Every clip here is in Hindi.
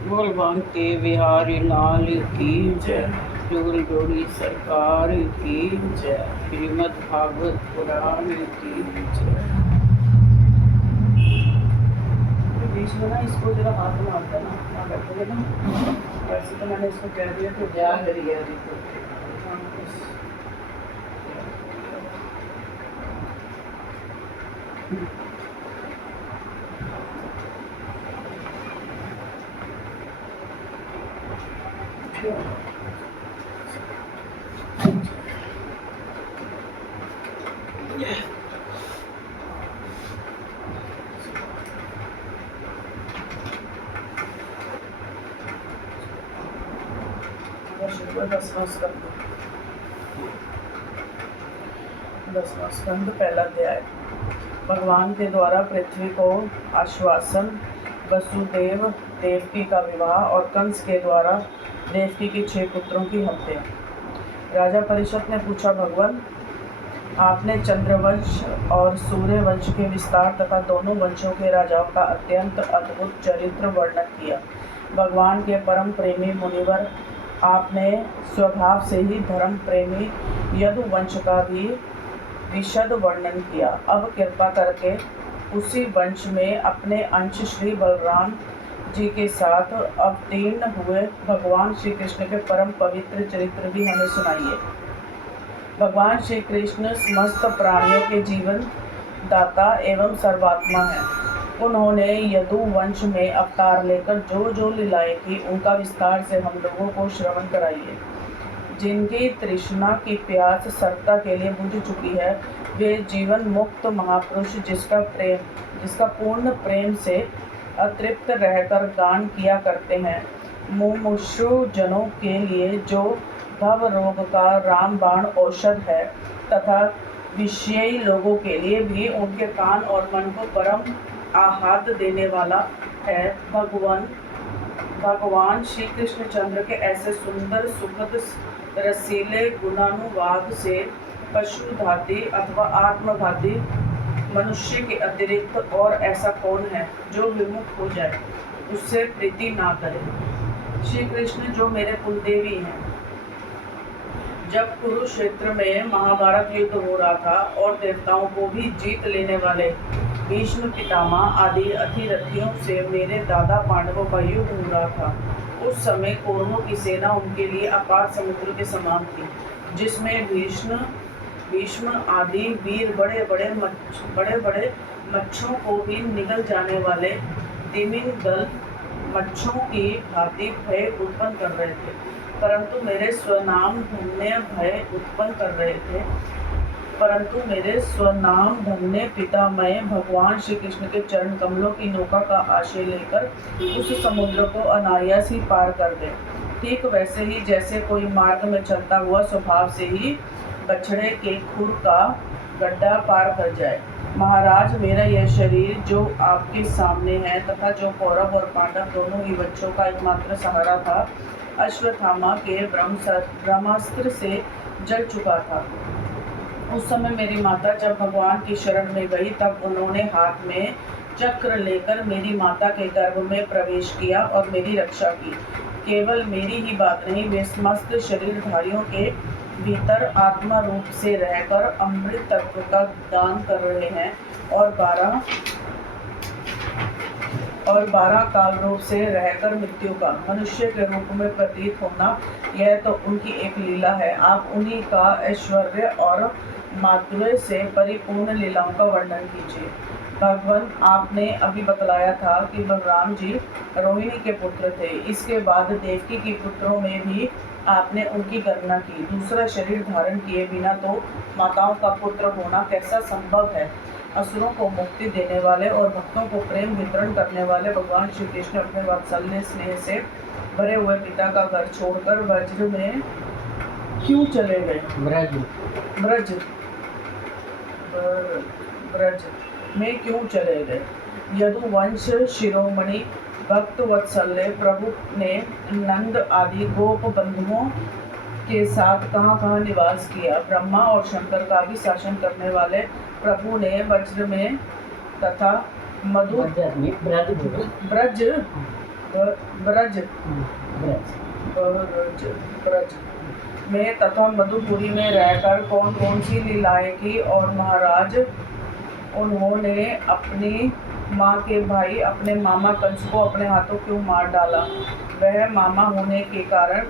बोल भांगते बिहारी लाल की जय। जोड़ी जोड़ी सरकार की जय। श्रीमद् भागवत पुराण की जय। बीच में ना इसको जरा हाथ मार देना, क्या बैठोगे ना। वैसे तो मैंने इसको कह दिया कि जा हरी हरी दसवां स्कंद पहला अध्याय। भगवान के द्वारा पृथ्वी को आश्वासन, वसुदेव देवकी का विवाह और कंस के द्वारा देवकी के 6 पुत्रों की हत्या। राजा परीक्षित ने पूछा, भगवान आपने चंद्रवंश और सूर्यवंश के विस्तार तथा दोनों वंशों के राजाओं का अत्यंत अद्भुत चरित्र वर्णन किया। भगवान के परम प्रेमी मुनिवर, आपने स्वभाव से ही धर्म प्रेमी यदुवंश का भी विशद वर्णन किया। अब कृपा करके उसी वंश में अपने अंश श्री बलराम जी के साथ अवतीर्ण हुए भगवान श्री कृष्ण के परम पवित्र चरित्र भी हमें सुनाइए। भगवान श्री कृष्ण समस्त प्राणियों के जीवन दाता एवं सर्वात्मा है। उन्होंने यदुवंश में अवतार लेकर जो जो लीलाएं की, उनका विस्तार से हम लोगों को श्रवण कराइए। जिनकी तृष्णा की प्यास सत्ता के लिए बुझ चुकी है, वे जीवन मुक्त महापुरुष जिसका पूर्ण प्रेम से अतृप्त रहकर गान किया करते हैं, मुमुक्षु जनों के लिए जो भव रोग का रामबाण औषध है, तथा विषयी लोगों के लिए भी उनके कान और मन को परम आह्लाद देने वाला है। भगवान श्री कृष्णचंद्र के ऐसे सुंदर सुखद रसीले गुणानुवाद से पशुघाती अथवा आत्मघाती मनुष्य के अतिरिक्त और ऐसा कौन है जो विमुख हो जाए, उससे प्रीति ना करे। श्री कृष्ण जो मेरे कुलदेवी हैं, जब कुरुक्षेत्र में महाभारत युद्ध हो रहा था और देवताओं को भी जीत लेने वाले भीष्म पितामह आदि अतिरथियों से मेरे दादा पांडवों का युद्ध हो रहा था, उस समय कौरवों की सेना उनके लिए अपार समुद्र के समान थी, जिसमें भीष्म आदि वीर बड़े बड़े मच्छों को भी निगल जाने वाले दिमिंग दल मच्छों की भांति भय उत्पन्न कर रहे थे, परंतु मेरे स्वनाम धन्य पितामह भगवान श्री कृष्ण के चरण कमलों की नौका का आश्रय लेकर उस समुद्र को अनायास ही पार कर गए। ठीक वैसे ही जैसे कोई मार्ग में चलता हुआ स्वभाव से ही बछड़े के खुर का गड्ढा पार कर जाए। महाराज, मेरा यह शरीर जो आपके सामने है तथा जो कौरव और पांडव दोनों ही बच्चों का एकमात्र सहारा था, अश्वत्थामा के ब्रह्मास्त्र से जल चुका था। उस समय मेरी माता जब भगवान की शरण में गई, तब उन्होंने हाथ में चक्र लेकर मेरी माता के गर्भ में प्रवेश किया और मेरी रक्षा की। केवल मेरी ही बात नहीं, वे समस्त शरीरधारियों के भीतर आत्मा रूप से रहकर अमृत तत्व का दान कर रहे हैं और 12 काल रूप से रहकर मृत्यु का मनुष्य के रूप में प्रतीत होना, यह तो उनकी एक लीला है। आप उन्हीं का ऐश्वर्य और माधुर्य से परिपूर्ण लीलाओं का वर्णन कीजिए। भगवान, आपने अभी बतलाया था कि बलराम जी रोहिणी के पुत्र थे। इसके बाद देवकी के पुत्रों में भी आपने उनकी गणना की। दूसरा शरीर धारण किए बिना तो माताओं का पुत्र होना कैसा संभव है। असुरों को मुक्ति देने वाले और भक्तों को प्रेम वितरण करने वाले भगवान श्री कृष्ण अपने वात्सल्य स्नेह से भरे हुए पिता का घर छोड़कर वज्र में क्यों चले गए? ब्रज में क्यों चले गए? यदुवंश शिरोमणि भक्त वत्सल्य प्रभु ने नंद आदि गोप बंधुओं के साथ कहाँ निवास किया। ब्रह्मा और शंकर का भी शासन करने वाले प्रभु ने वज्र में तथा ब्रज ब्रज ब्रज में तथा मधुपुरी में रहकर कौन कौन सी लीलाएं की, और महाराज उन्होंने अपनी माँ के भाई अपने मामा कंस को अपने हाथों क्यों मार डाला। वह मामा होने के कारण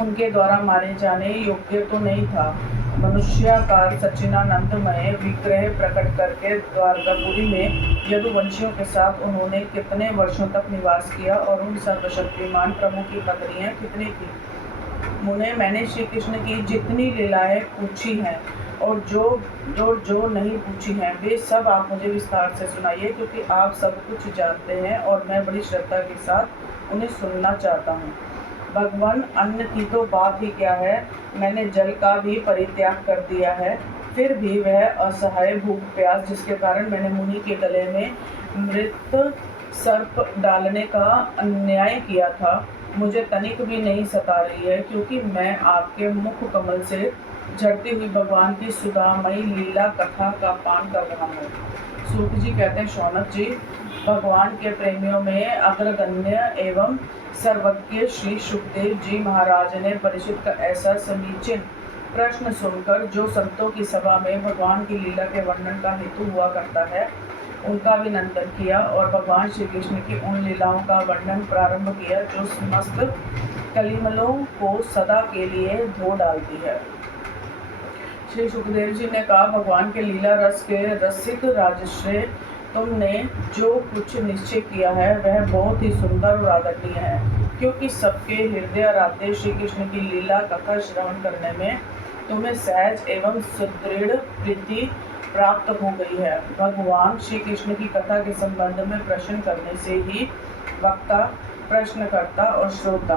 उनके द्वारा मारे जाने योग्य तो नहीं था। मनुष्याकार सच्चिदानंदमय विग्रह प्रकट करके द्वारकापुरी में यदुवंशियों के साथ उन्होंने कितने वर्षों तक निवास किया, और उन सर्वशक्तिमान प्रभु की पत्नियां कितनी थी। मुने, मैंने श्री कृष्ण की जितनी लीलाएं पूछी हैं और जो नहीं पूछी हैं वे सब आप मुझे विस्तार से सुनाइए, क्योंकि आप सब कुछ जानते हैं और मैं बड़ी श्रद्धा के साथ उन्हें सुनना चाहता हूँ। भगवान, अन्न की तो बात ही क्या है, मैंने जल का भी परित्याग कर दिया है, फिर भी वह असहाय भूख प्यास जिसके कारण मैंने मुनि के गले में मृत सर्प डालने का अन्याय किया था, मुझे तनिक भी नहीं सता रही है, क्योंकि मैं आपके मुख कमल से झड़ती हुई भगवान की सुधामयी लीला कथा का पान कर रहा हूँ। सूत जी कहते हैं, शौनक जी, भगवान के प्रेमियों में अग्रगण्य एवं सर्वज्ञ श्री सुखदेव जी महाराज ने परीक्षित का ऐसा समीचीन प्रश्न सुनकर, जो संतों की सभा में भगवान की लीला के वर्णन का हेतु हुआ करता है, उनका अभिनंदन किया और भगवान श्री कृष्ण की उन लीलाओं का वर्णन प्रारंभ किया जो समस्त कलिमलों को सदा के लिए धो डालती है। श्री सुखदेव जी ने कहा, भगवान के लीला रस के रसिक राजश्रेय, तुमने जो कुछ निश्चय किया है वह बहुत ही सुंदर और आदरणीय है, क्योंकि सबके हृदय आराध्य श्री कृष्ण की लीला कथा श्रवण करने में तुम्हें सहज एवं सुदृढ़ प्रीति प्राप्त हो गई है। भगवान श्री कृष्ण की कथा के संबंध में प्रश्न करने से ही वक्ता, प्रश्नकर्ता और श्रोता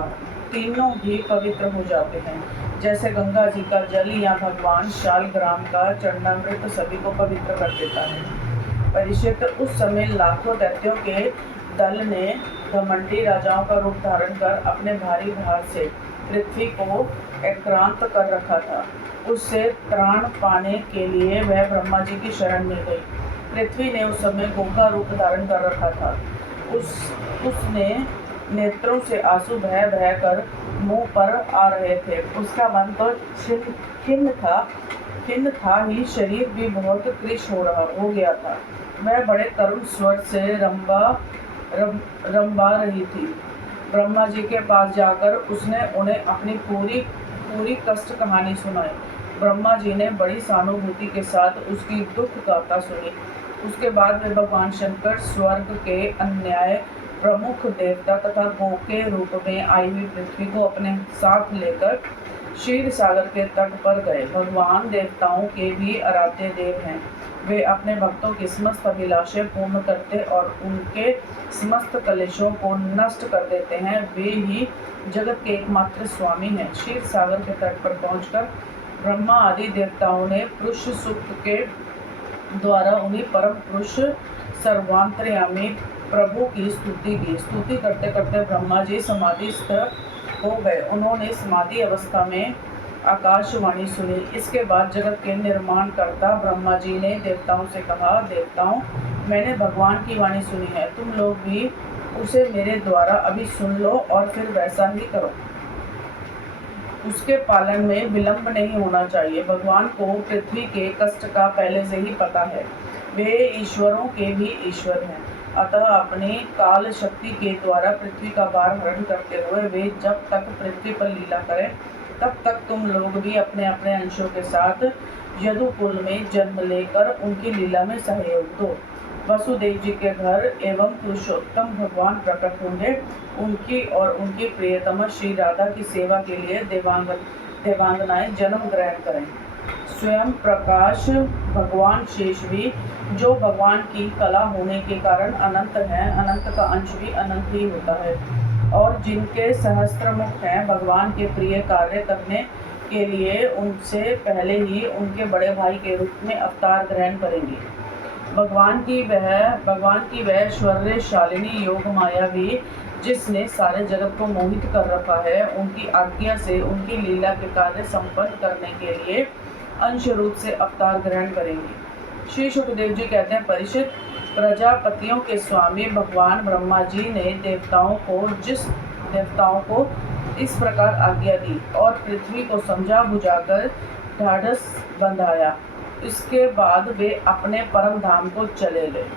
तीनों भी पवित्र हो जाते हैं। जैसे गंगा जी का जल या भगवान शालग्राम का चरणामृत सभी को पवित्र कर देता है। परीक्षित, उस समय लाखों दैत्यों के दल ने घमंडी राजाओं का रूप धारण कर अपने भारी भार से पृथ्वी को आक्रांत कर रखा था। उससे त्राण पाने के लिए वह ब्रह्मा जी की शरण में गई। पृथ्वी ने उस समय गौ का रूप धारण कर रखा था। उसने नेत्रों से आंसू बह बह कर मुंह पर आ रहे थे। उसका मन तो खिन्न था ही, शरीर भी बहुत कृश हो गया था। वह बड़े करुण स्वर से रंबा रही थी। ब्रह्मा जी के पास जाकर उसने उन्हें अपनी पूरी कष्ट कहानी सुनाई। ब्रह्मा जी ने बड़ी सहानुभूति के साथ उसकी दुख गाथा सुनी। उसके बाद में भगवान शंकर स्वर्ग के अन्याय प्रमुख देवता तथा गौ के रूप में आई हुई पृथ्वी को अपने साथ लेकर क्षीर सागर के तट पर गए। भगवान देवताओं के भी आराध्य देव हैं। वे अपने भक्तों की समस्त अभिलाषें पूर्ण करते और उनके समस्त कलेशों को नष्ट कर देते हैं। वे ही जगत के एकमात्र स्वामी हैं। क्षीर सागर के तट पर पहुंचकर ब्रह्मा आदि देवताओं ने पुरुष सूक्त के द्वारा उन्हीं परम पुरुष सर्वांतर्यामी प्रभु की स्तुति की। स्तुति करते करते ब्रह्मा जी समाधिस्थ हो गए। उन्होंने समाधि अवस्था में आकाशवाणी सुनी। इसके बाद जगत के निर्माण करता ब्रह्मा जी ने देवताओं से कहा, देवताओं, मैंने भगवान की वाणी सुनी है, तुम लोग भी उसे मेरे द्वारा अभी सुन लो और फिर वैसा ही करो। उसके पालन में विलंब नहीं होना चाहिए। भगवान को पृथ्वी के कष्ट का पहले से ही पता है। वे ईश्वरों के भी ईश्वर हैं। अतः अपनी काल शक्ति के द्वारा पृथ्वी का भार हरण करते हुए वे जब तक पृथ्वी पर लीला करें तब तक तुम लोग भी अपने अपने अंशों के साथ यदुकुल में जन्म लेकर उनकी लीला में सहयोग दो। वसुदेव जी के घर एवं पुरुषोत्तम भगवान प्रकट होंगे। उनकी और उनकी प्रियतमा श्री राधा की सेवा के लिए देवांगनाएं जन्म ग्रहण करें। स्वयं प्रकाश भगवान शेष भी, जो भगवान की कला होने के कारण अनंत हैं, अनंत का अंश भी अनंत ही होता है, और जिनके सहस्त्र मुख हैं, भगवान के प्रिय कार्य करने के लिए उनसे पहले ही उनके बड़े भाई के रूप में अवतार ग्रहण करेंगे। भगवान की वह ऐश्वर्यशालिनी योग माया भी, जिसने सारे जगत को मोहित कर रखा है, उनकी आज्ञा से उनकी लीला के कार्य संपन्न करने के लिए अंश रूप से अवतार ग्रहण करेंगे। श्री सुखदेव जी कहते हैं, परीक्षित, प्रजापतियों के स्वामी भगवान ब्रह्मा जी ने देवताओं को इस प्रकार आज्ञा दी और पृथ्वी को समझा बुझाकर ढाढ़स बंधाया। इसके बाद वे अपने परम धाम को चले गए।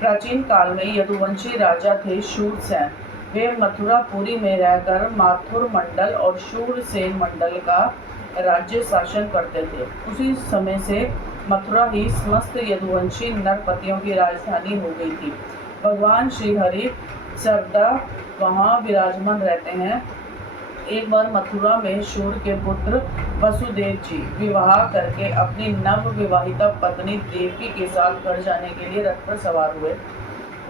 प्राचीन काल में यदुवंशी राजा थे शूरसेन। वे मथुरापुरी में रहकर माथुर मंडल और शूरसेन मंडल का राज्य शासन करते थे। उसी समय से मथुरा ही समस्त यदुवंशी नरपतियों की राजधानी हो गई थी। भगवान श्री हरि सर्वदा वहाँ विराजमान रहते हैं। एक बार मथुरा में शूर के पुत्र वसुदेव जी विवाह करके अपनी नव विवाहिता पत्नी देवकी के साथ घर जाने के लिए रथ पर सवार हुए।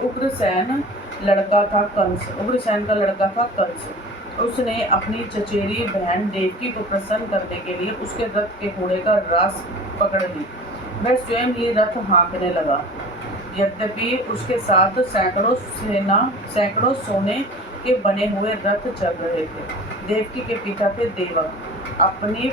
उग्रसेन का लड़का था कंस। उसने अपनी चचेरी बहन देवकी को प्रसन्न करने के लिए उसके रथ के घोड़े का रास पकड़ ली। वह स्वयं ही रथ हाँकने लगा। यद्यपि उसके साथ सैकड़ों सोने के बने हुए रथ चल रहे थे। देवकी के पिता थे देवक। अपनी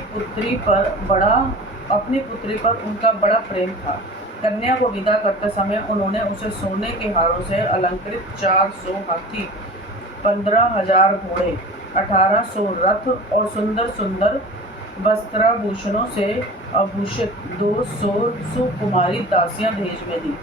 पुत्री पर उनका बड़ा प्रेम था। कन्या को विदा करते समय उन्होंने उसे सोने के हारों से अलंकृत 400 हाथी, 15,000 घोड़े, 1800 रथ और सुंदर सुंदर वस्त्राभूषणों से आभूषित 200 सुकुमारी दासियां भेज में दी।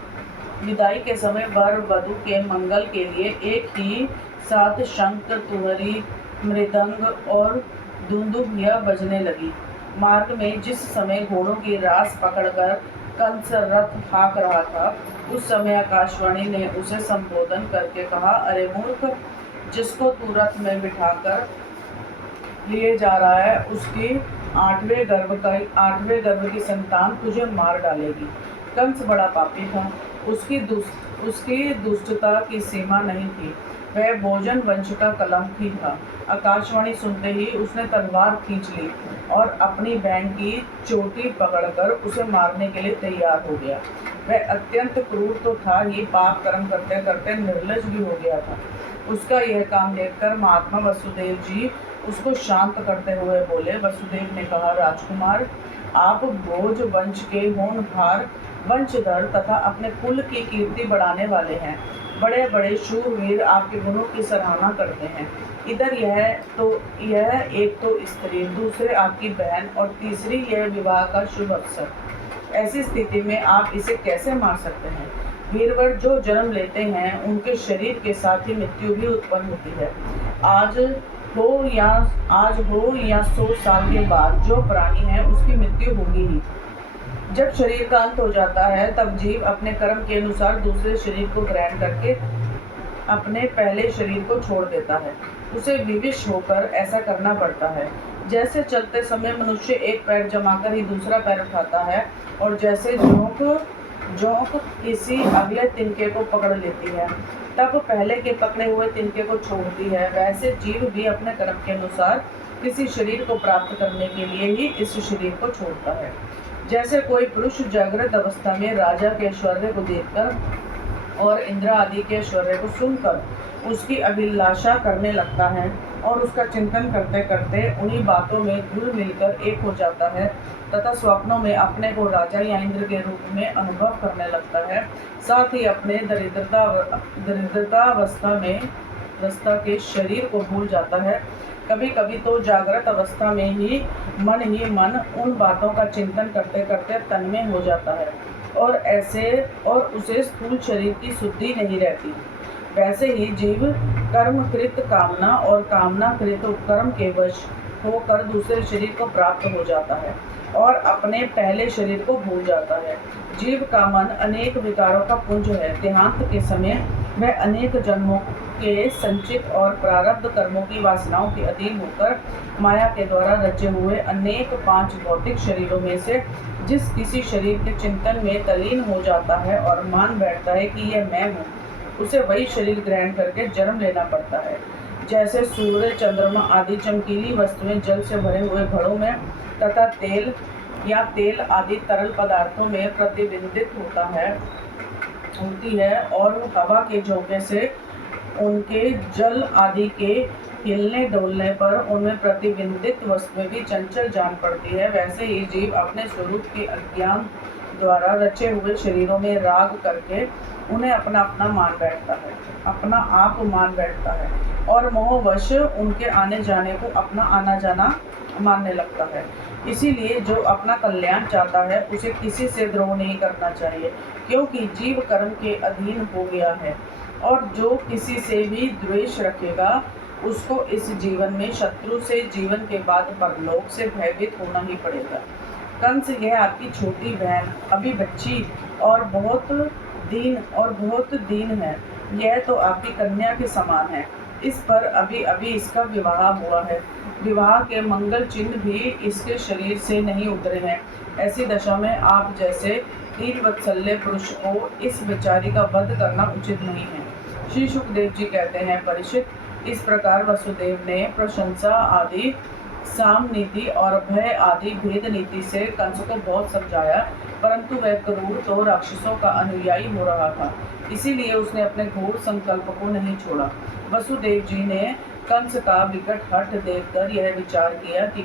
विदाई के समय वर वधु के मंगल के लिए एक ही साथ शंख, तुहरी, मृदंग और दुंदुभिया बजने लगी। मार्ग में जिस समय घोड़ों की रास पकड़कर कंस रथ हाँक रहा था, उस समय आकाशवाणी ने उसे संबोधन करके कहा, अरे मूर्ख, जिसको तू रथ में बिठाकर लिए जा रहा है, उसकी 8वें गर्भ की संतान तुझे मार डालेगी। कंस बड़ा पापी था। उसकी दुष्टता की सीमा नहीं थी। वह भोजन वंश का कलंक ही था। आकाशवाणी सुनते ही उसने तलवार खींच ली और अपनी बहन की चोटी पकड़कर उसे मारने के लिए तैयार हो गया। वह अत्यंत क्रूर तो था ही, पाप कर्म करते करते निर्लज्ज भी हो गया था। उसका यह काम देखकर महात्मा वसुदेव जी उसको शांत करते हुए बोले। वसुदेव ने कहा, राजकुमार, आप भोज वंश के होनहार वंशधर तथा अपने कुल की कीर्ति बढ़ाने वाले हैं। बड़े बड़े शूरवीर आपके गुणों की सराहना करते हैं। इधर यह एक तो स्त्री, दूसरे आपकी बहन और तीसरी यह विवाह का शुभ अवसर। ऐसी स्थिति में आप इसे कैसे मार सकते हैं? वीरवर जो जन्म लेते हैं उनके शरीर के साथ ही मृत्यु भी उत्पन्न होती है। आज हो या 100 साल के बाद जो प्राणी है उसकी मृत्यु होगी ही। जब शरीर का अंत हो जाता है तब जीव अपने कर्म के अनुसार दूसरे शरीर को ग्रहण करके अपने पहले शरीर को छोड़ देता है। उसे विवश होकर ऐसा करना पड़ता है। जैसे चलते समय मनुष्य एक पैर जमाकर ही दूसरा पैर उठाता है और जैसे जोंक किसी अगले तिनके को पकड़ लेती है तब पहले के पकड़े हुए तिनके को छोड़ती है, वैसे जीव भी अपने कर्म के अनुसार किसी शरीर को प्राप्त करने के लिए ही इस शरीर को छोड़ता है। जैसे कोई पुरुष जागृत अवस्था में राजा के ऐश्वर्य को देखकर और इंद्र आदि के ऐश्वर्य को सुनकर उसकी अभिलाषा करने लगता है और उसका चिंतन करते करते उन्हीं बातों में घुल मिलकर एक हो जाता है तथा स्वप्नों में अपने को राजा या इंद्र के रूप में अनुभव करने लगता है, साथ ही अपने दरिद्रतावस्था के शरीर को भूल जाता है। कभी कभी तो जागृत अवस्था में ही मन उन बातों का चिंतन करते करते तन्मय हो जाता है और उसे स्थूल शरीर की शुद्धि नहीं रहती। वैसे ही जीव कर्मकृत कामना और कामनाकृत उपकर्म के वश होकर दूसरे शरीर को प्राप्त हो जाता है और अपने पहले शरीर को भूल जाता है। जीव का मन अनेक विकारों का पुंज है। देहांत के समय वह अनेक जन्मों के संचित और प्रारब्ध कर्मों की वासनाओं के अधीन होकर माया के द्वारा रचे हुए अनेक 5 भौतिक शरीरों में से जिस किसी शरीर के चिंतन में तल्लीन हो जाता है और मान बैठता है कि यह मैं हूँ, उसे वही शरीर ग्रहण करके जन्म लेना पड़ता है। जैसे सूर्य, चंद्रमा आदि चमकीली वस्तुएं जल से भरे हुए घड़ों में तथा तेल आदि तरल पदार्थों में प्रतिबिंबित होती है और हवा के झोंके से उनके जल आदि के हिलने डोलने पर उनमें प्रतिबिंबित वस्तुएं भी चंचल जान पड़ती है, वैसे ही जीव अपने स्वरूप के अज्ञान द्वारा रचे हुए शरीरों में राग करके उन्हें अपना अपना मान बैठता है, अपना आप मान बैठता है और मोहवश उनके आने जाने को अपना आना जाना मानने लगता है। इसीलिए जो अपना कल्याण चाहता है उसे किसी से द्रोह नहीं करना चाहिए, क्योंकि जीव कर्म के अधीन हो गया है और जो किसी से भी द्वेष रखेगा उसको इस जीवन में शत्रु से, जीवन के बाद परलोक से भयभीत होना ही पड़ेगा। कंस, यह आपकी छोटी बहन अभी बच्ची और बहुत दीन है। यह तो आपकी कन्या के समान है। इस पर अभी अभी इसका विवाह हुआ है। विवाह के मंगल चिन्ह भी इसके शरीर से नहीं उतरे हैं। ऐसी दशा में आप जैसे 3 वत्सल्य पुरुष को इस बेचारी का वध करना उचित नहीं है। श्री शुकदेव जी कहते हैं, परीक्षित, इस प्रकार वसुदेव ने प्रशंसा आदि, साम नीति और भय आदि भेद नीति से कंस को बहुत समझाया, परंतु वह क्रूर तो राक्षसों का अनुयायी हो रहा था। इसीलिए उसने अपने घोर संकल्प को नहीं छोड़ा। वसुदेव जी ने कंस का विकट हठ देखकर यह विचार किया कि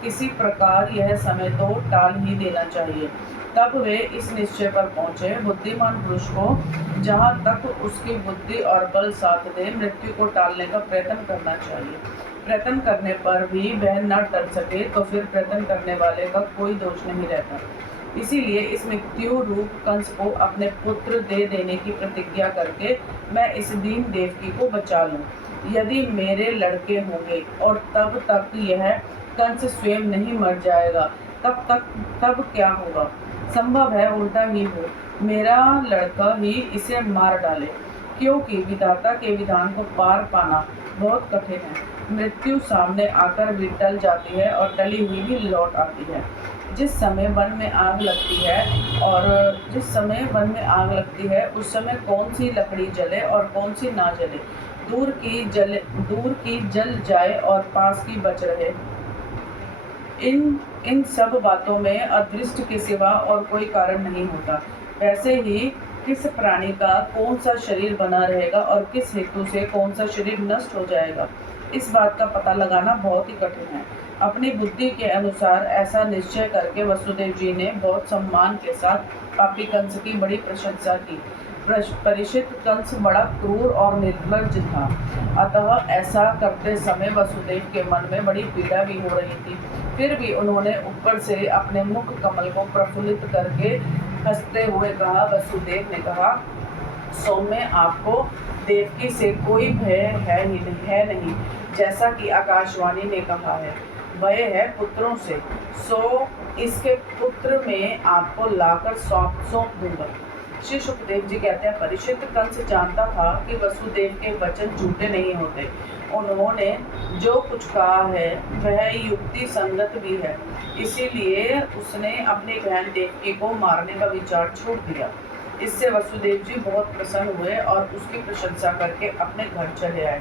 किसी प्रकार यह समय तो टाल ही देना चाहिए। तब वे इस निश्चय पर पहुंचे, बुद्धिमान पुरुष को जहाँ तक उसकी बुद्धि और बल साथ दे मृत्यु को टालने का प्रयत्न करना चाहिए। प्रयत्न करने पर भी वह न टल सके तो फिर प्रयत्न करने वाले का कोई दोष नहीं रहता। इसीलिए इस मृत्यु रूप कंस को अपने पुत्र दे देने की प्रतिज्ञा करके मैं इस दीन देवकी को बचा लूं। यदि मेरे लड़के होंगे और तब तक यह कंस स्वयं नहीं मर जाएगा, तब क्या होगा? संभव है उल्टा ही हो, मेरा लड़का ही इसे मार डाले, क्योंकि विधाता के विधान को पार पाना बहुत कठिन है। मृत्यु सामने आकर भी टल जाती है और टली हुई भी लौट आती है। जिस समय वन में आग लगती है उस समय कौन सी लकड़ी जले और कौन सी ना जले, दूर की जल जाए और पास की बच रहे। इन सब बातों में अदृष्ट के सिवा और कोई कारण नहीं होता। वैसे ही किस प्राणी का कौन सा शरीर बना रहेगा और किस हेतु से कौन सा शरीर नष्ट हो जाएगा, इस बात का पता लगाना बहुत ही कठिन है। अपनी बुद्धि के अनुसार ऐसा निश्चय करके वसुदेव जी ने बहुत सम्मान के साथ पापी कंस की बड़ी प्रशंसा की। परीक्षित, कंस बड़ा क्रूर और निर्लज्ज था, अतः ऐसा करते समय वसुदेव के मन में बड़ी पीड़ा भी हो रही थी। फिर भी उन्होंने ऊपर से अपने मुख कमल को प्रफुल्लित करके हंसते हुए कहा। वसुदेव ने कहा, सौम्य, आपको देवकी से कोई भय है नहीं, जैसा कि आकाशवाणी ने कहा है। भय है पुत्रों से, सो इसके पुत्र में आपको लाकर सौंप दूंगा। श्री सुखदेव जी कहते हैं, परीक्षित, कंस जानता था कि वसुदेव के वचन झूठे नहीं होते। उन्होंने जो कुछ कहा है वह युक्ति संगत भी है, इसीलिए उसने अपनी बहन देवकी को मारने का विचार छोड़ दिया। इससे वसुदेव जी बहुत प्रसन्न हुए और उसकी प्रशंसा करके अपने घर चले आए।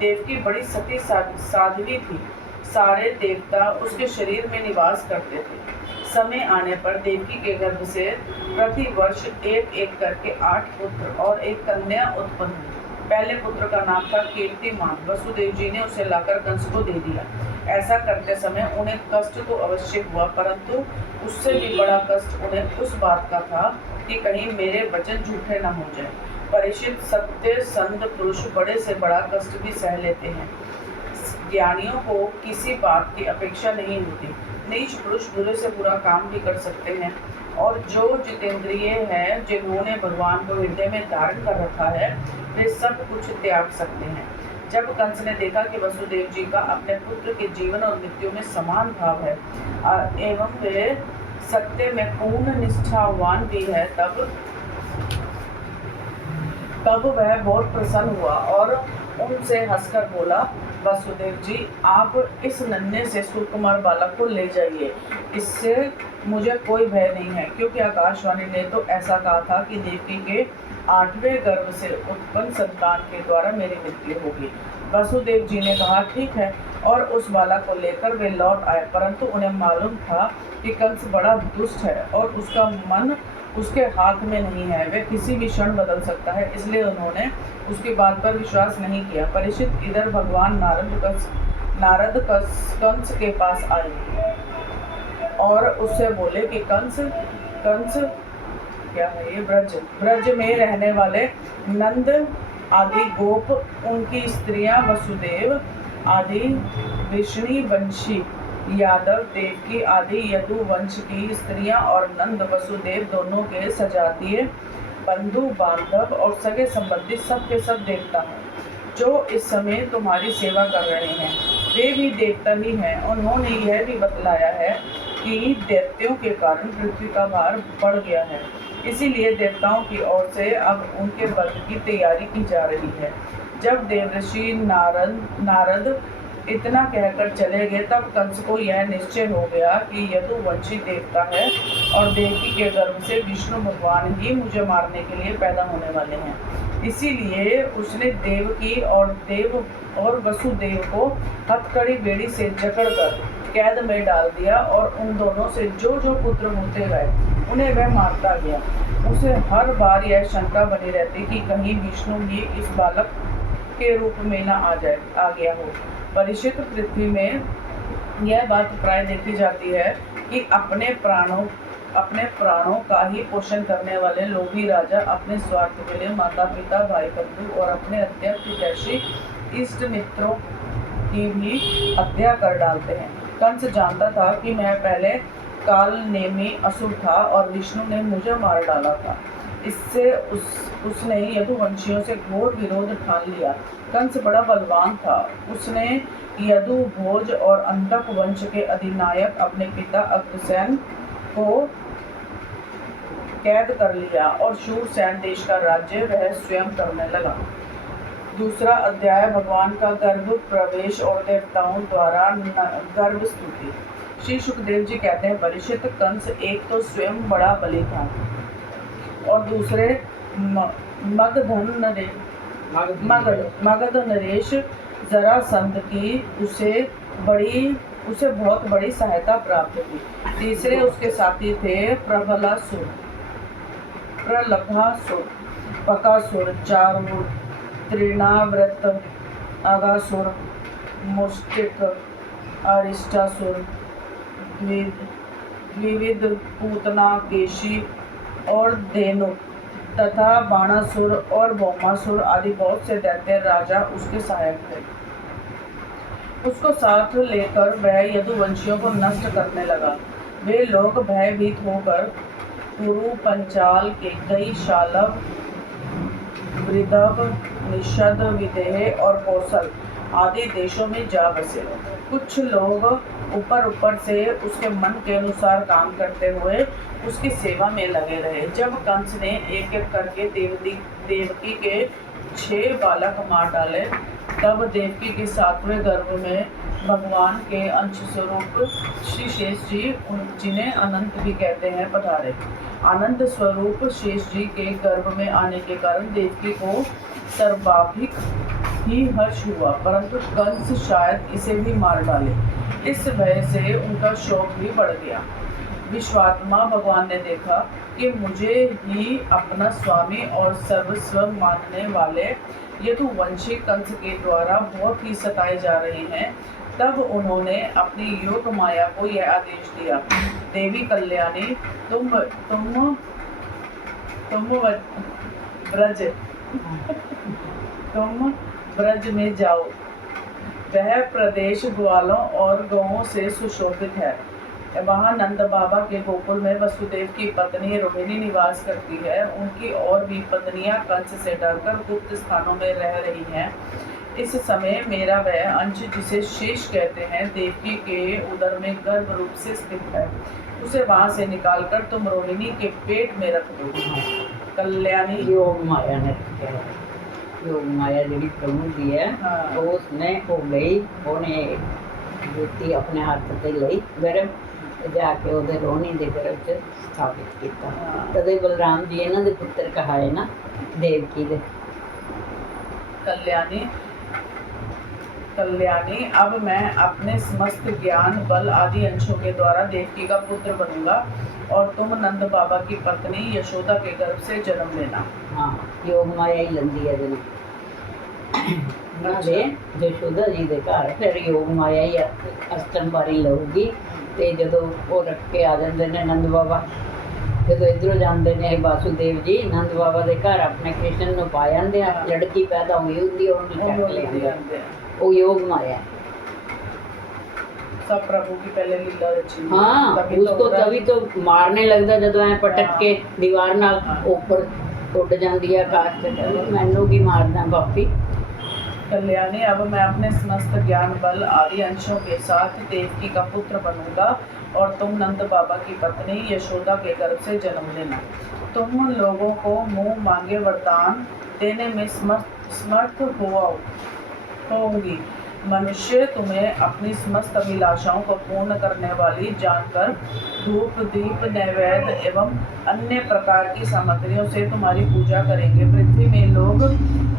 देवकी बड़ी सती साध्वी थी। सारे देवता उसके शरीर में निवास करते थे। समय आने पर देवकी के गर्भ से प्रति वर्ष एक करके 8 पुत्र और एक कन्या उत्पन्न हुई। पहले पुत्र का नाम था कीर्तिमान। वसुदेव जी ने उसे लाकर कंस को दे दिया। ऐसा करते समय उन्हें कष्ट तो अवश्य हुआ, परंतु उससे भी बड़ा कष्ट उन्हें उस बात का था कि कहीं मेरे वचन झूठे न हो जाए। परीक्षित, सत्य संत पुरुष बड़े से बड़ा कष्ट भी सह लेते हैं। ज्ञानियों को किसी बात की अपेक्षा नहीं होती। नीच पुरुष बुरे से बुरा काम भी कर सकते हैं, और जो जितेंद्रिय हैं, जिन्होंने भगवान को हृदय में धारण कर रखा है, वे सब कुछ त्याग सकते हैं। जब कंस ने देखा कि वसुदेव जी का अपने पुत्र के जीवन और मृत्यु में समान भाव है एवं वे सत्य में पूर्ण निष्ठावान भी है, तब वह बहुत प्रसन्न हुआ और उनसे हंसकर बोला, वसुदेव जी, आप इस नन्हे से सुकुमार बालक को ले जाइए। इससे मुझे कोई भय नहीं है, क्योंकि आकाशवाणी ने तो ऐसा कहा था कि देवकी के 8वें गर्भ से उत्पन्न संतान के द्वारा मेरी मृत्यु होगी। वसुदेव जी ने कहा, ठीक है, और उस बालक को लेकर वे लौट आए। परंतु उन्हें मालूम था कि कंस बड़ा दुष्ट है और उसका मन उसके हाथ में नहीं है, वह किसी भी क्षण बदल सकता है, इसलिए उन्होंने उसकी बात पर विश्वास नहीं किया। परीक्षित, इधर भगवान नारद कंस के पास आए। और उससे बोले कि कंस कंस क्या है ये, ब्रज में रहने वाले नंद आदि गोप, उनकी स्त्रियां वसुदेव आदि विष्णु वंशी यादव, देवकी आदि यदु वंश की स्त्रियां और नंद वसुदेव दोनों के सजातीय बंधु बांधव और सगे संबंधी सब के सब देवता हैं जो इस समय तुम्हारी सेवा कर रहे हैं। वे भी देवता ही हैं। उन्होंने यह भी बतलाया है कि दैत्यों के कारण पृथ्वी का भार बढ़ गया है, इसीलिए देवताओं की ओर से अब उनके वध की तैयारी की जा रही है। जब देवर्षि नारद इतना कहकर चले गए, तब कंस को यह निश्चय हो गया कि यदुवंशी देवता है और देवकी के गर्भ से विष्णु भगवान ही मुझे मारने के लिए पैदा होने वाले हैं। इसीलिए उसने देवकी और वसुदेव को हथकड़ी बेड़ी से जकड़कर कैद में डाल दिया और उन दोनों से जो जो पुत्र होते गए उन्हें वह मारता गया। उसे हर बार यह शंका बनी रहती कि कहीं विष्णु ही इस बालक के रूप में न आ गया हो। परीक्षित, पृथ्वी में यह बात प्राय देखी जाती है कि अपने प्राणों का ही पोषण करने वाले लोभी राजा अपने स्वार्थ के लिए माता पिता, भाई बंधु और अपने अत्यंत हितैषी इष्ट मित्रों की भी हत्या कर डालते हैं। कंस जानता था कि मैं पहले काल नेमी असुर था और विष्णु ने मुझे मार डाला था। इससे उसने यदुवंशियों से घोर विरोध ठान लिया। कंस बड़ा बलवान था। उसने यदु, भोज और अंतक वंश के अधिनायक अपने पिता अग्रसेन को कैद कर लिया और शूरसेन देश का राज्य वह स्वयं करने लगा। दूसरा अध्याय, भगवान का गर्भ प्रवेश और देवताओं द्वारा गर्भ स्तुति। श्री सुखदेव जी कहते हैं, परीक्षित, कंस एक तो स्वयं बड़ा बली था और दूसरे मगध नरेश जरासंध की उसे बहुत बड़ी सहायता प्राप्त थी। तीसरे उसके साथी थे प्रलभासुर, बकासुर, चारूर, तृणाव्रत, अगासुर, मुष्टिक, अरिष्टासुर, विविध, पूतना, केशी और धेनु तथा बाणासुर और भौमासुर आदि बहुत से दैत्य राजा उसके सहायक थे। उसको साथ लेकर वह यदुवंशियों को नष्ट करने लगा। वे लोग भयभीत होकर कुरु, पंचाल, केकई, शालव, वृद्धव, निषद, विदेह और कौशल आदि देशों में जा बसे। कुछ लोग ऊपर से उसके मन के अनुसार काम करते हुए उसकी सेवा में लगे रहे। जब कंस ने एक एक करके देवकी के 6 बालक मार डाले, तब देवकी के 7वें गर्भ में भगवान के अंश स्वरूप श्री शेष जी, जिन्हें अनंत भी कहते हैं, पधारे। आनंद स्वरूप शेष जी के गर्भ में आने के कारण देवकी को सर्वाधिक ही हर्ष हुआ, परंतु कंस शायद इसे भी मार डाले। इस भय से उनका शोक भी बढ़ गया। विश्वात्मा भगवान ने देखा कि मुझे ही अपना स्वामी और सर्वस्व मानने वाले यदुवंशी कंस के द्वारा बहुत ही सताए जा रहे हैं। तब उन्होंने अपनी योग माया को यह आदेश दिया, देवी कल्याणी, तुम ब्रज में जाओ। वह प्रदेश ग्वालों और गौओं से सुशोभित है। वहाँ नंद बाबा के गोकुल में वसुदेव की पत्नी रोहिणी निवास करती है। उनकी और भी पत्नियां कंस से डरकर गुप्त स्थानों में रह रही हैं। इस समय मेरा वह अंश, जिसे शेष कहते हैं, देवकी के उदर में गर्भ रूप से स्थित है। उसे वहाँ से निकालकर तुम रोहिणी के पेट में रख दो। कल्याणी योग माया ने योग माया जी प्रभु जी है, तो उसने हो गई, उन्हें जुती अपने हाथ से ली, गर्भ जाके उधर रोहिणी के गर्भ से स्थापित किया। तदे बलराम जी इन्हों के पुत्र कहाए ना देवकी दे। कल्याणी, अब मैं अपने समस्त ज्ञान, बल आदि अंशों के द्वारा देवकी का पुत्र बनूंगा और तुम नंद बाबा की पत्नी यशोदा के गर्भ से जन्म लेना। हाँ, योग माया ही लंदी है दिन यशोदा जी के घर, फिर योग माया ही अस्तंबारी लहूगी ਤੇ ਜਦੋਂ ਉਹ ਰੱਖ ਕੇ ਆ ਜਾਂਦੇ ਨੇ ਨੰਦ ਬਾਬਾ, ਜਦੋਂ ਇੱਧਰੋਂ ਜਾਂਦੇ ਨੇ ਵਾਸੁਦੇਵ ਜੀ ਨੰਦ ਬਾਬਾ ਦੇ ਘਰ ਆਪਣੇ ਕ੍ਰਿਸ਼ਨ ਨੂੰ ਪਾ ਜਾਂਦੇ ਆ, ਲੜਕੀ ਪੈਦਾ ਹੋਈ ਹੁੰਦੀ ਉਹਨੂੰ ਚੱਕ ਲੈਂਦੇ ਆ। ਉਹ योग माया है। सब प्रभु की पहले लीला रची। हाँ, उसको तभी तो मारने लगता जब ऐ पटक के दीवार नाल ऊपर उड़ जाती है आकाश से, मैनू भी मारना बापी। कल्याणी, अब मैं अपने समस्त ज्ञान बल आदि अंशों के साथ देवकी का पुत्र बनूंगा और तुम नंद बाबा की पत्नी यशोदा के गर्भ से जन्म लेना। तुम लोगों को मुंह मांगे वरदान देने में समर्थ होंगी। मनुष्य तुम्हें अपनी समस्त अभिलाषाओं को पूर्ण करने वाली जानकर धूप दीप नैवेद्य एवं अन्य प्रकार की सामग्रियों से तुम्हारी पूजा करेंगे। पृथ्वी में लोग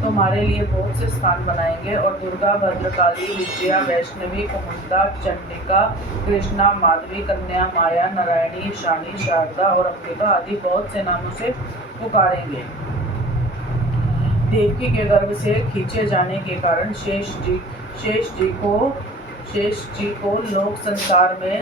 तुम्हारे लिए बहुत से स्थान बनाएंगे और दुर्गा, भद्रकाली, विजया, वैष्णवी, कुमुदा, चंडिका, कृष्णा, माधवी, कन्या, माया, नारायणी, ईशानी, शारदा और अंबिका आदि बहुत से नामों से पुकारेंगे। देवकी के गर्भ से खींचे जाने के कारण शेष जी को लोक संसार में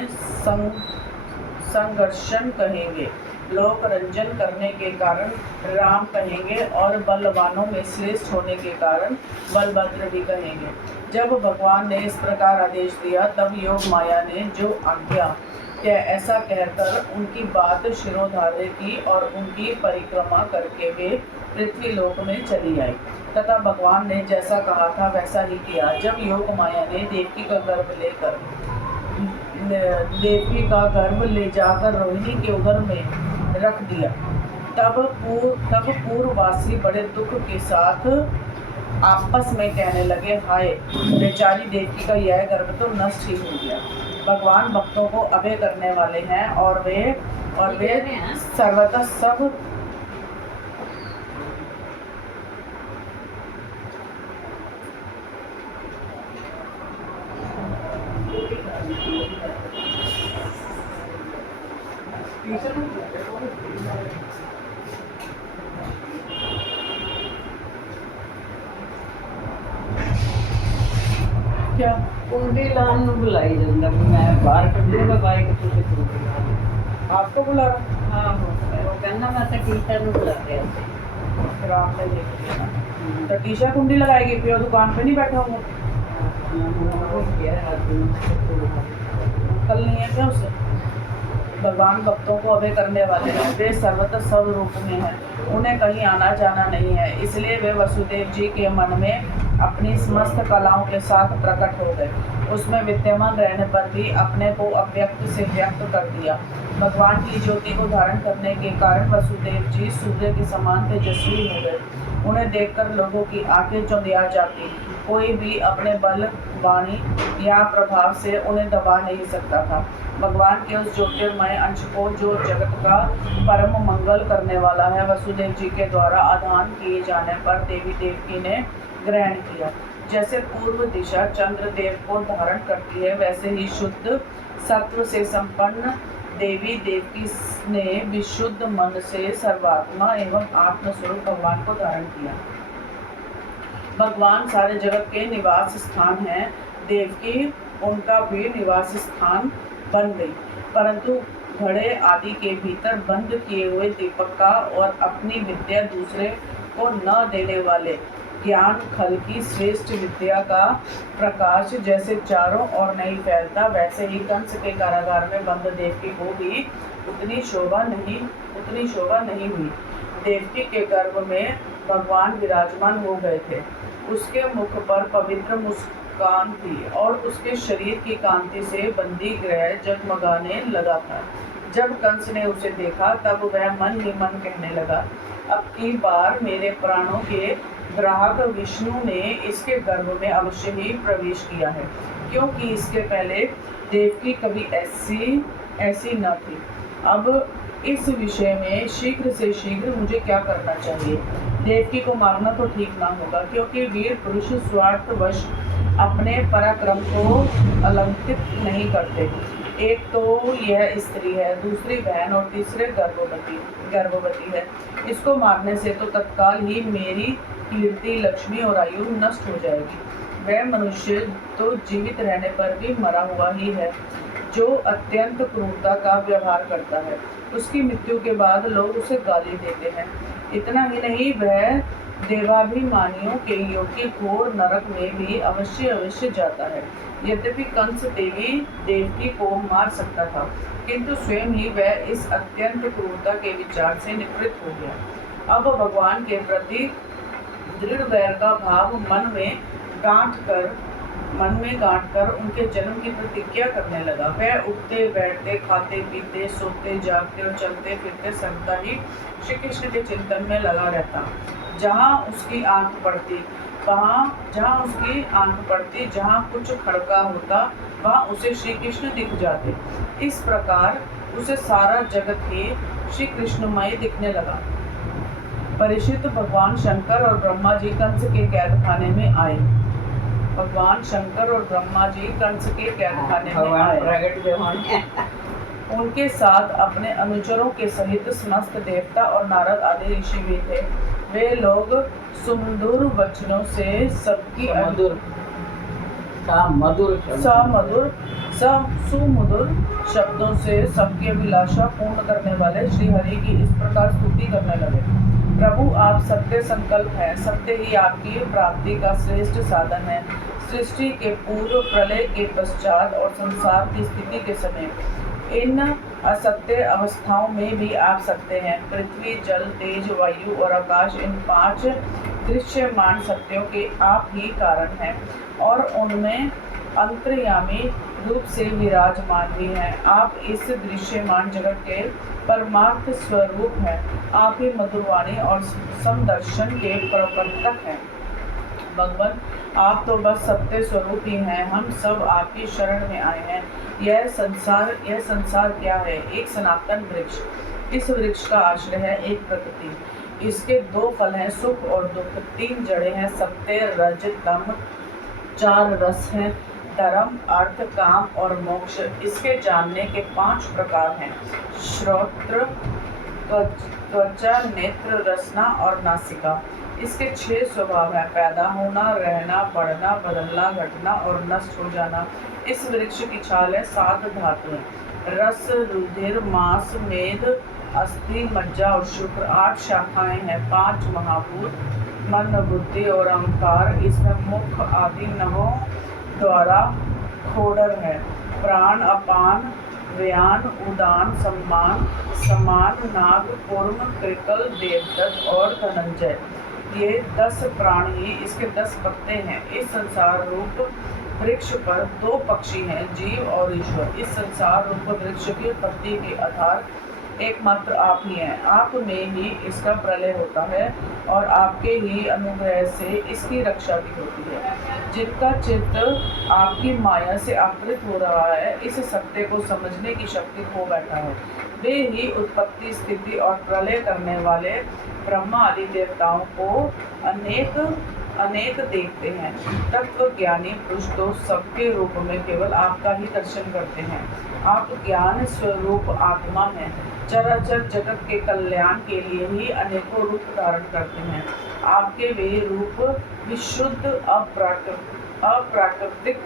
संघर्षण कहेंगे। लोक रंजन करने के कारण राम कहेंगे और बलवानों में श्रेष्ठ होने के कारण बलभद्र भी कहेंगे। जब भगवान ने इस प्रकार आदेश दिया तब योग माया ने जो आज्ञा ऐसा कहकर उनकी बात शिरोधार्य की और उनकी परिक्रमा करके वे पृथ्वी लोक में चली आई तथा भगवान ने जैसा कहा था वैसा ही किया। जब योग माया ने देवकी का गर्भ ले जाकर रोहिणी के उदर में रख दिया तब पूर्ववासी बड़े दुख के साथ आपस में कहने लगे, हाय बेचारी देवकी का यह गर्भ तो नष्ट ही हो गया। भगवान भक्तों को अभय करने वाले हैं और वे सर्वथा सब क्या कुंडी लान ਨੂੰ ਬੁਲਾਈ ਜਾਂਦਾ ਵੀ ਮੈਂ ਬਾਹਰ ਕੱਢੂਗਾ ਬਾਈਕ ਤੁਸੀਂ ਕੁੰਡੀ ਲਾ। आपको बुला रहा? हाँ, ਉਹ ਕਹਿੰਦਾ ਮੈਂ ਤਾਂ ਟੀਚਰ ਨੂੰ ਬੁਲਾ ਰਿਹਾ ਸੀ। फिर आपने देख लिया तो टीशा कुंडी लगाएगी, फिर दुकान पे नहीं बैठा हुआ? कल नहीं है क्या उससे? भगवान भक्तों को अभय करने वाले हैं, वे सर्वतः सब रूप में हैं, उन्हें कहीं आना जाना नहीं है, इसलिए वे वसुदेव जी के मन में अपनी समस्त कलाओं के साथ प्रकट हो गए। उसमें विद्यमान रहने पर भी अपने को अव्यक्त से व्यक्त कर दिया। भगवान की ज्योति को धारण करने के कारण वसुदेव जी सूर्य के समान तेजस्वी हो गए। उन्हें देखकर लोगों की आंखें चौंधिया जाती, कोई भी अपने बल, वाणी या प्रभाव से उन्हें दबा नहीं सकता था। भगवान के उस ज्योतिर्मय अंश को जो जगत का परम मंगल करने वाला है, वसुदेव जी के द्वारा आधान किए जाने पर देवी देवकी ने ग्रहण किया। जैसे पूर्व दिशा चंद्र देव को धारण करती है, वैसे ही शुद्ध सत्व से संपन्न देवी देवकी ने विशुद्ध मन से सर्वात्मा एवं आत्मस्वरूप भगवान को धारण किया। भगवान सारे जगत के निवास स्थान हैं, देवकी उनका भी निवास स्थान बन गई, परंतु घड़े आदि के भीतर बंद किए हुए दीपक का और अपनी विद्या दूसरे को न देने वाले ज्ञान खल की श्रेष्ठ विद्या का प्रकाश जैसे चारों ओर नहीं फैलता, वैसे ही कंस के कारागार में बंद देवकी को भी उतनी शोभा नहीं हुई। देवकी के गर्भ में भगवान विराजमान हो गए थे। उसके मुख पर पवित्र मुस्कान थी और उसके शरीर की कांति से बंदी ग्रह जगमगाने लगा था। जब कंस ने उसे देखा तब वह मन ही मन कहने लगा, अब की बार मेरे प्राणों के ग्राहक विष्णु ने इसके गर्भ में अवश्य ही प्रवेश किया है, क्योंकि इसके पहले देवकी कभी ऐसी न थी। अब इस विषय में शीघ्र से शीघ्र मुझे क्या करना चाहिए? देवकी को मारना तो ठीक ना होगा, क्योंकि वीर पुरुष स्वार्थवश अपने पराक्रम को अलंकित नहीं करते। एक तो यह स्त्री है, दूसरी बहन और तीसरे गर्भवती है। इसको मारने से तो तत्काल ही मेरी कीर्ति, लक्ष्मी और आयु नष्ट हो जाएगी। वह मनुष्य तो जीवित रहने पर भी मरा हुआ ही है। जो अत्यंत क्रूरता का व्यवहार करता है। उसकी मृत्यु के बाद लोग उसे गाली देते हैं। इतना ही नहीं, वह देवाभिमानियों के योग्य घोर नरक में भी अवश्य अवश्य जाता है। यद्यपि कंस देवकी को मार सकता था, किंतु स्वयं ही वह इस अत्यंत क्रूरता के विचार से निवृत्त हो गया। अब भगवान के प्रति दृढ़ वैर का भाव मन में गांठ कर उनके जन्म की प्रतिज्ञा करने लगा। वह उठते बैठते, खाते पीते, सोते जागते और चलते फिरते सर्वदा ही श्री कृष्ण के चिंतन में लगा रहता। जहाँ उसकी आंख पड़ती, जहाँ कुछ खड़का होता, वहाँ उसे श्री कृष्ण दिख जाते। इस प्रकार उसे सारा जगत ही श्री कृष्णमय दिखने लगा। परीक्षित, भगवान शंकर और ब्रह्मा जी कंस के कैदखाने में आए। भगवान शंकर और ब्रह्मा जी कंस के कैदखाने में आए। उनके साथ अपने अनुचरों के सहित समस्त देवता और नारद आदि ऋषि भी थे। वे लोग सुमधुर वचनों से सबकी सुमधुर शब्दों से सबकी अभिलाषा पूर्ण करने वाले श्री हरि की इस प्रकार स्तुति करने लगे। प्रभु, आप सत्य संकल्प हैं। सत्य ही आपकी प्राप्ति का श्रेष्ठ साधन है। सृष्टि के पूर्व, प्रलय के पश्चात और संसार की स्थिति के समय इन असत्य अवस्थाओं में भी आप सत्य हैं। पृथ्वी, जल, तेज, वायु और आकाश, इन 5 दृश्यमान सत्यों के आप ही कारण हैं और उनमें अंतर्यामी रूप से विराजमान भी हैं। आप इस दृश्यमान जगत के परमार्थ स्वरूप हैं। आप ही मधुरवाणी और समदर्शन के प्रवर्तक हैं। भगवान, आप तो बस सत्य स्वरूप ही हैं। हम सब आपकी शरण में आए हैं। यह संसार क्या है? एक सनातन वृक्ष। इस वृक्ष का आश्रय है एक प्रकृति। इसके 2 फल हैं, सुख और दुख। 3 जड़ें हैं, सत्य, रज, तम। 4 रस हैं, धर्म, अर्थ, काम और मोक्ष। इसके जानने के 5 प्रकार हैं, श्रोत्र, त्वचा, नेत्र, रसना और नासिका। इसके 6 स्वभाव हैं, पैदा होना, रहना, बढ़ना, बदलना, घटना और नष्ट हो जाना। इस वृक्ष की छाल है 7 धातुएं, रस, रुधिर, मांस, मेद, अस्थि, मज्जा और शुक्र। 8 शाखाएं हैं, 5 महाभूत, मन, बुद्धि और अहंकार। इसमें मुख आदि नवों द्वारा खोडर है, प्राण, अपान, व्यान, उदान, सम्मान, समान, नाग, कूर्म, कृकल, देवदत्त और धनंजय। ये 10 प्राण ही इसके 10 पत्ते हैं। इस संसार रूप वृक्ष पर 2 पक्षी हैं, जीव और ईश्वर। इस संसार रूप वृक्ष की उत्पत्ति के आधार एकमात्र आप ही हैं। आप में ही इसका प्रलय होता है और आपके ही अनुग्रह से इसकी रक्षा भी होती है। जिनका चित्त आपकी माया से आवृत हो रहा है, इस सत्य को समझने की शक्ति खो बैठा है। वे ही उत्पत्ति, स्थिति और प्रलय करने वाले ब्रह्मा आदि देवताओं को अनेक देखते हैं। तत्व ज्ञानी पुरुष तो सबके रूप में केवल आपका ही दर्शन करते हैं। आप ज्ञान स्वरूप आत्मा हैं। चराचर जगत के कल्याण के लिए ही अनेकों रूप धारण करते हैं। आपके वे रूप विशुद्ध, अप्राकृतिक,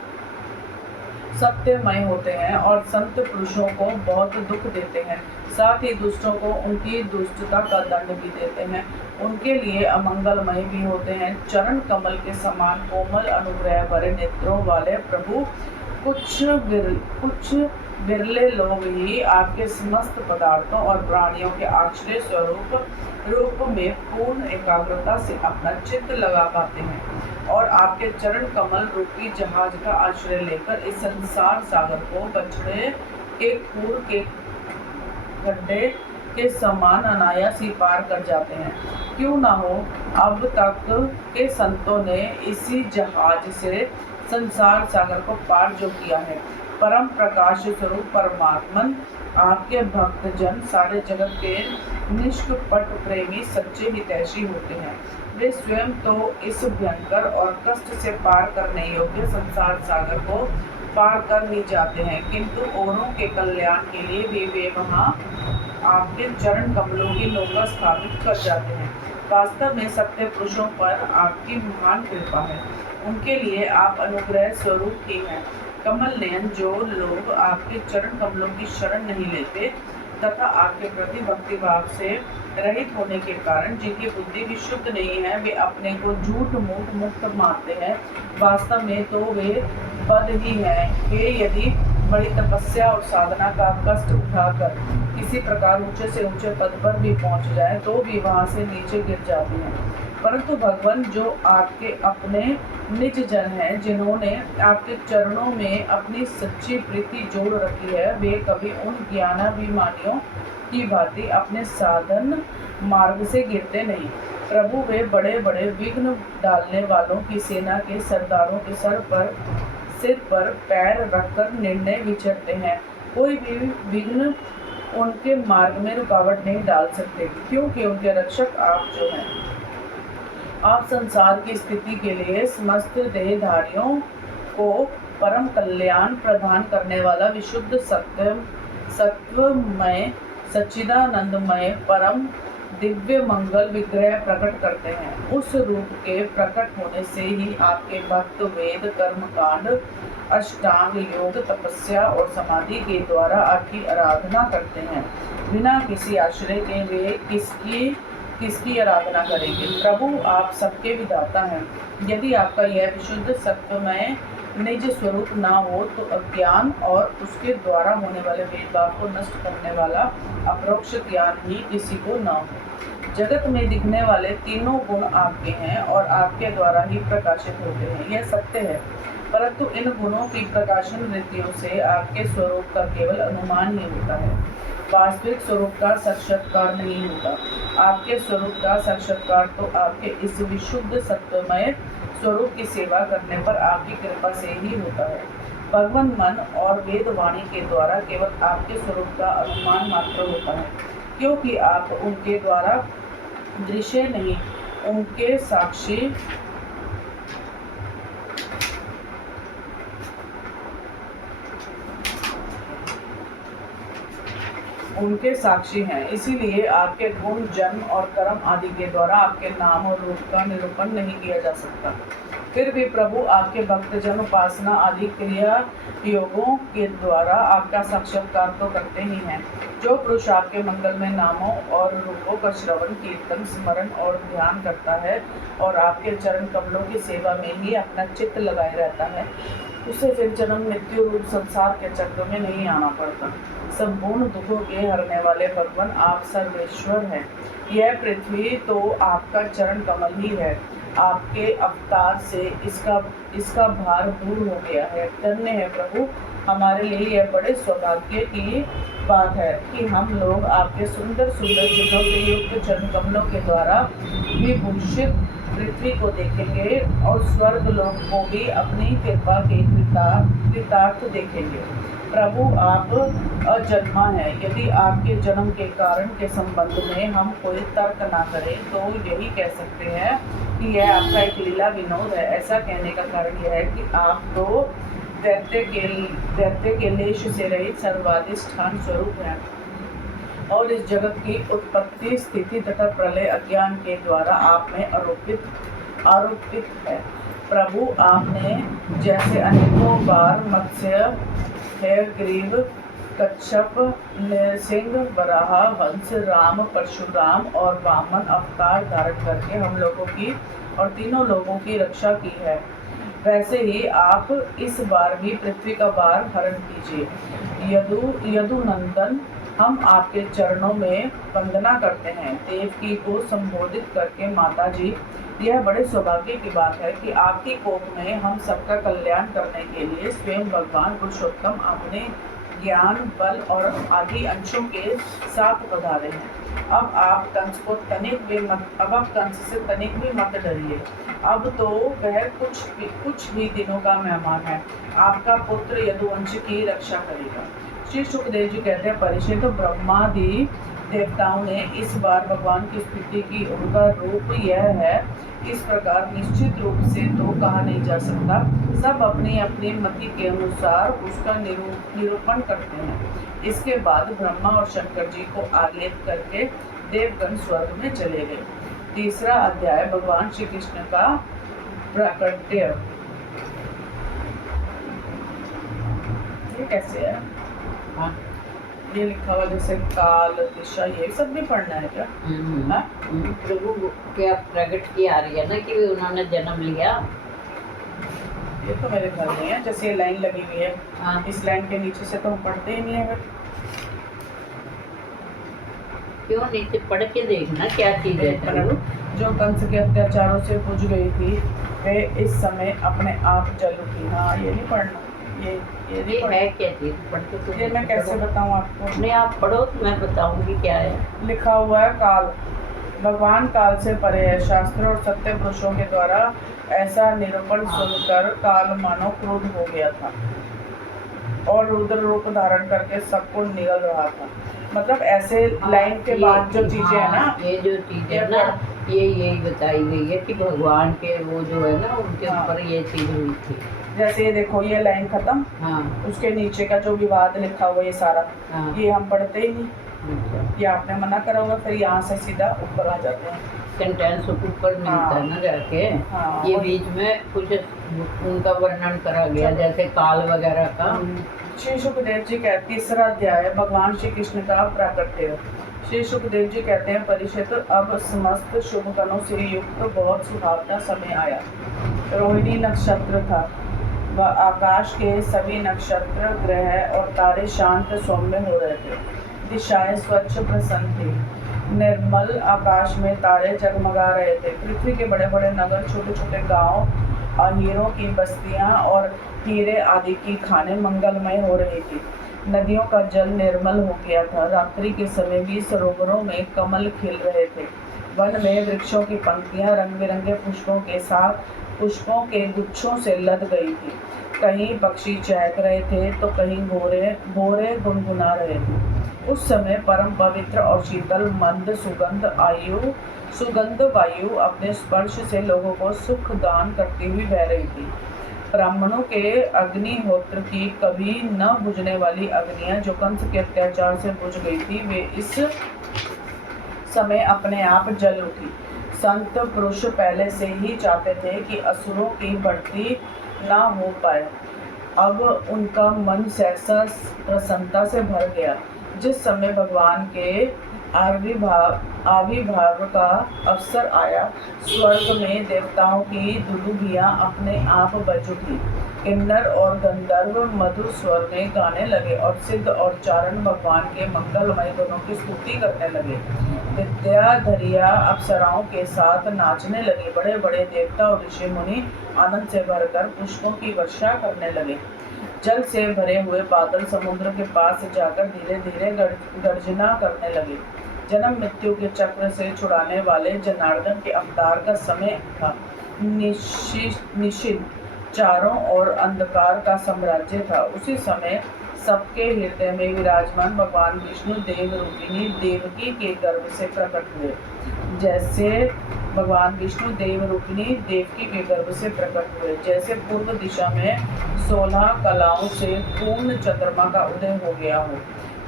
सत्यमय होते हैं और संत पुरुषों को बहुत दुख देते हैं। साथ ही दुष्टों को उनकी दुष्टता का दंड भी देते हैं। उनके लिए अमंगलमय भी होते हैं। चरण कमल के समान कोमल अनुग्रह भरे नेत्रों वाले प्रभु, कुछ बिरले लोग ही आपके समस्त पदार्थों और प्राणियों के आश्रय रूप में पूर्ण एकाग्रता से अपना चित्त लगा पाते हैं और आपके चरण कमल रूपी जहाज का आश्रय लेकर इस संसार सागर को बछड़े के खूर के गड्ढे के समान अनायास ही पार कर जाते हैं। क्यों ना हो, अब तक के संतों ने इसी जहाज से संसार सागर को पार जो किया है। परम प्रकाश स्वरूप परमात्मन आपके भक्तजन सारे जगत के निष्कपट प्रेमी सच्चे हितैषी होते हैं। वे स्वयं तो इस भयंकर और कष्ट से पार करने योग्य संसार सागर को पार कर ही जाते हैं, किंतु औरों के कल्याण के लिए भी वे वहाँ आपके चरण कमलों की नौका स्थापित कर जाते हैं। वास्तव में सत्य पुरुषों पर आपकी महान कृपा है। उनके लिए आप अनुग्रह स्वरूप ही हैं। कमल नयन, जो लोग आपके चरण कमलों की शरण नहीं लेते तथा आपके प्रति भक्ति भाव से रहित होने के कारण जिनकी बुद्धि भी शुद्ध नहीं है, वे अपने को झूठ मूठ मुक्त मानते हैं, वास्तव में तो वे बद ही हैं। वे यदि बड़ी तपस्या और साधना का कष्ट उठाकर किसी प्रकार ऊंचे से ऊंचे पद पर भी पहुंच जाए तो भी वहां से नीचे गिर जाते हैं। परंतु भगवान जो आपके अपने निज जन हैं, जिन्होंने आपके चरणों में अपनी सच्ची प्रीति जोड़ रखी है, वे कभी उन ज्ञानाभिमानियों की भांति अपने साधन मार्ग से गिरते नहीं। प्रभु वे बड़े बड़े विघ्न डालने वालों की सेना के सरदारों के सिर पर पैर रखकर निर्णय विचरते हैं। कोई भी विघ्न उनके मार्ग में रुकावट नहीं डाल सकते, क्योंकि उनके रक्षक आप जो हैं। आप संसार की स्थिति के लिए समस्त देहधारियों को परम कल्याण प्रदान करने वाला विशुद्ध सत्वमय सच्चिदानंदमय परम दिव्य मंगल विग्रह प्रकट करते हैं। उस रूप के प्रकट होने से ही आपके भक्त वेद कर्म कांड अष्टांग योग तपस्या और समाधि के द्वारा आपकी आराधना करते हैं। बिना किसी आश्रय के वे किसकी आराधना करेंगे। प्रभु आप सबके विधाता हैं। यदि आपका यह विशुद्ध सत्वमय निज स्वरूप ना हो तो अज्ञान और उसके द्वारा होने वाले भेदभाव को नष्ट करने वाला अपरोक्ष ज्ञान ही किसी को ना हो। जगत में दिखने वाले तीनों गुण आपके हैं और आपके द्वारा ही प्रकाशित होते हैं, यह सत्य है। परंतु इन गुणों की प्रकाशन रीतियों से आपके स्वरूप का केवल अनुमान ही होता है, वास्तविक स्वरूप का साक्षात्कार नहीं होता। आपके स्वरूप का साक्षात्कार तो आपके इस विशुद्ध सत्वमय स्वरूप की सेवा करने पर आपकी कृपा से ही होता है। भगवान मन और वेद वाणी के द्वारा केवल आपके स्वरूप का अनुमान मात्र होता है, क्योंकि आप उनके द्वारा दृश्य नहीं, उनके साक्षी हैं। इसीलिए आपके गुण जन्म और कर्म आदि के द्वारा आपके नाम और रूप का निरूपण नहीं किया जा सकता। फिर भी प्रभु आपके भक्तजन उपासना आदि क्रिया योगों के द्वारा आपका साक्षात्कार तो करते ही हैं। जो पुरुष आपके मंगलमय नामों और रूपों का श्रवण कीर्तन स्मरण और ध्यान करता है और आपके चरण कमलों की सेवा में ही अपना चित्त लगाए रहता है, उसे फिर जन्म मृत्यु रूप संसार के चक्र में नहीं आना पड़ता। संपूर्ण दुखों के हरने वाले भगवान आप सर्वेश्वर हैं। यह पृथ्वी तो आपका चरण कमल ही है। आपके अवतार से इसका भार दूर हो गया है। धन्य है प्रभु, हमारे लिए यह बड़े सौभाग्य की बात है कि हम लोग आपके सुंदर सुंदर चिन्हों से युक्त चरण कमलों के द्वारा विभूषित पृथ्वी को देखेंगे और स्वर्ग लोक को भी अपनी कृपा के कृतार्थ देखेंगे। प्रभु आप अजन्मा है। यदि आपके जन्म के कारण के संबंध में हम कोई तर्क ना करें तो यही कह सकते हैं कि यह आपका एक लीला विनोद है। ऐसा कहने का कारण यह है कि आप तो दैत्य के लेश से रहित सर्वाधिष्ठान स्वरूप हैं और इस जगत की उत्पत्ति स्थिति तथा प्रलय अज्ञान के द्वारा आप में आरोपित है। प्रभु आपने जैसे अनेकों बार मत्स्य ग्रीव कच्छप नृसिंह वराह हंस राम परशुराम और वामन अवतार धारण करके हम लोगों की और तीनों लोगों की रक्षा की है, वैसे ही आप इस बार भी पृथ्वी का भार हरण कीजिए। यदुनंदन, हम आपके चरणों में वंदना करते हैं। देवकी को संबोधित करके माता जी, यह बड़े सौभाग्य की बात है कि आपकी कोख में हम सबका कल्याण करने के लिए स्वयं भगवान पुरुषोत्तम अपने ज्ञान बल और आदि अंशों के साथ पधारे हैं। अब आप कंस से तनिक भी मत डरिए। अब तो वह कुछ ही दिनों का मेहमान है। आपका पुत्र यदुवंश की रक्षा करेगा। श्री सुखदेव जी कहते हैं, परीक्षित, ब्रह्मादि देवताओं ने इस बार भगवान की स्तुति की। उनका रूप यह है, इस प्रकार निश्चित रूप से तो कहा नहीं जा सकता। सब अपनी अपनी मति के अनुसार उसका निरूपण करते हैं। इसके बाद ब्रह्मा और शंकर जी को आलेप करके देवगण स्वर्ग में चले गए। तीसरा अध्याय भगवान श्री कृष्ण का प्राकट्य। कैसे है? हाँ। ये लिखा हुआ जैसे काल दिशा, ये सब भी पढ़ना है क्या? हाँ? प्रभु क्या प्रकट की आ रही है ना कि उन्होंने जन्म लिया। ये तो मेरे घर में है, जैसे ये लाइन लगी हुई है, हाँ। इस लाइन के नीचे से तो हम पढ़ते ही नहीं है। क्यों नीचे पढ़ के देखना क्या चीज है प्रभु। जो कंस के अत्याचारों से बुझ गई थी वे इस समय अपने आप जल उठी। हाँ, ये नहीं पढ़ना, ये नहीं ये पढ़ना। है क्या चीज? पढ़ के तो ये मैं कैसे बताऊँ आपको? नहीं, आप पढ़ो तो मैं बताऊंगी क्या है। लिखा हुआ है काल, भगवान काल से परे है। शास्त्र और सत्य पुरुषों के द्वारा ऐसा निरूपण सुनकर काल मानो क्रोध हो गया था और रुद्र रूप धारण करके सबको निगल रहा था। मतलब ऐसे लाइन के बाद जो चीजें है ना, ये जो चीजें है ना, ये यही बताई गई है कि भगवान के वो जो है ना उनके ऊपर ये चीज हुई थी। जैसे ये देखो, ये लाइन खत्म, हाँ। उसके नीचे का जो विवाद लिखा हुआ ये सारा, हाँ। ये हम पढ़ते ही नहीं। अच्छा। ये आपने मना करा होगा, फिर यहाँ से सीधा ऊपर आ जाते हैं। सेंटेंस ऊपर मिलता है ना जाके। हाँ, ये बीच में कुछ उनका वर्णन करा गया जैसे काल वगैरह का। श्री सुखदेव जी कहते, तीसरा अध्याय भगवान श्री कृष्ण का प्राकट्य। श्री सुखदेव जी कहते हैं, परीक्षित, अब समस्त शुभ कणों से युक्त बहुत सुहावना समय आया। रोहिणी नक्षत्र था व आकाश के सभी नक्षत्र, ग्रह और तारे शांत सौम्य हो रहे थे। दिशाएं स्वच्छ प्रसन्न थी। निर्मल आकाश में तारे जगमगा रहे थे। पृथ्वी के बड़े बड़े नगर, छोटे छोटे गांव और हीरों की बस्तियां और हीरे आदि की खाने मंगलमय हो रही थी। नदियों का जल निर्मल हो गया था। रात्रि के समय भी सरोवरों में कमल खिल रहे थे। वन में वृक्षों की पंक्तियां रंग बिरंगे पुष्पों के साथ पुष्पों के गुच्छों से लद गई थी। कहीं पक्षी चहक रहे थे तो कहीं भोरे गुनगुना रहे थे। उस समय परम पवित्र और शीतल मंद सुगंध वायु अपने स्पर्श से लोगों को सुख दान करती हुई बह रही थी। ब्राह्मणों के अग्निहोत्र की कभी न बुझने वाली अग्नियां जो कंस के अत्याचार से बुझ गई थी, वे इस समय अपने आप जल उठी। संत पुरुष पहले से ही चाहते थे कि असुरों की बढ़ती ना हो पाए। अब उनका मन सहसा प्रसन्नता से भर गया। जिस समय भगवान के आविर्भाव का अवसर आया, स्वर्ग में देवताओं की दुदुभियां अपने आप बज उठी। किन्नर और गंधर्व मधुर स्वर में गाने लगे और सिद्ध और चारण भगवान के मंगलमय गुणों की स्तुति करने लगे। विद्याधरिया अप्सराओं के साथ नाचने लगी। बड़े बड़े देवता और ऋषि मुनि आनंद से भरकर पुष्पों की वर्षा करने लगे। जल से भरे हुए बादल समुद्र के पास जाकर धीरे धीरे गर्जना करने लगे। जन्म मृत्यु के चक्र से छुड़ाने वाले जनार्दन के अवतार का समय था। निश्चित चारों ओर अंधकार का साम्राज्य था। उसी समय सबके हृदय में विराजमान भगवान विष्णु देव रूपिणी देवकी के गर्भ से प्रकट हुए। जैसे भगवान विष्णु देव रूपिणी देवकी के गर्भ से प्रकट हुए, जैसे पूर्व दिशा में 16 कलाओं से पूर्ण चंद्रमा का उदय हो गया हो।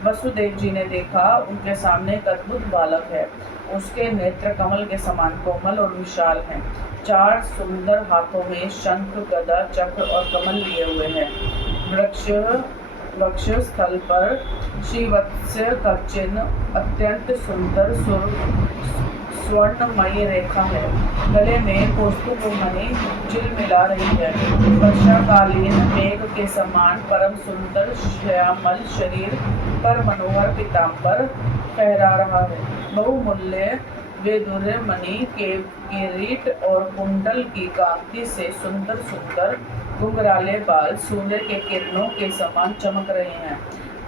वसुदेव जी ने देखा, उनके सामने एक अद्भुत बालक है। उसके नेत्र कमल के समान कोमल और विशाल हैं। 4 सुंदर हाथों में शंख, गदा, चक्र और कमल लिए हुए हैं। वक्ष स्थल पर श्रीवत्स का चिन्ह, अत्यंत सुंदर स्वर्णमयी रेखा है। गले में कौस्तुभ मणि झिलमिला रही है। वर्षाकालीन मेघ के समान परम सुंदर श्यामल शरीर पर मनोहर पीताम्बर फहरा रहा है। बहुमूल्य वेदुर मणि के किरीट और कुंडल की कांति से सुंदर सुंदर घुंघराले बाल सूर्य के किरणों के समान चमक रहे हैं।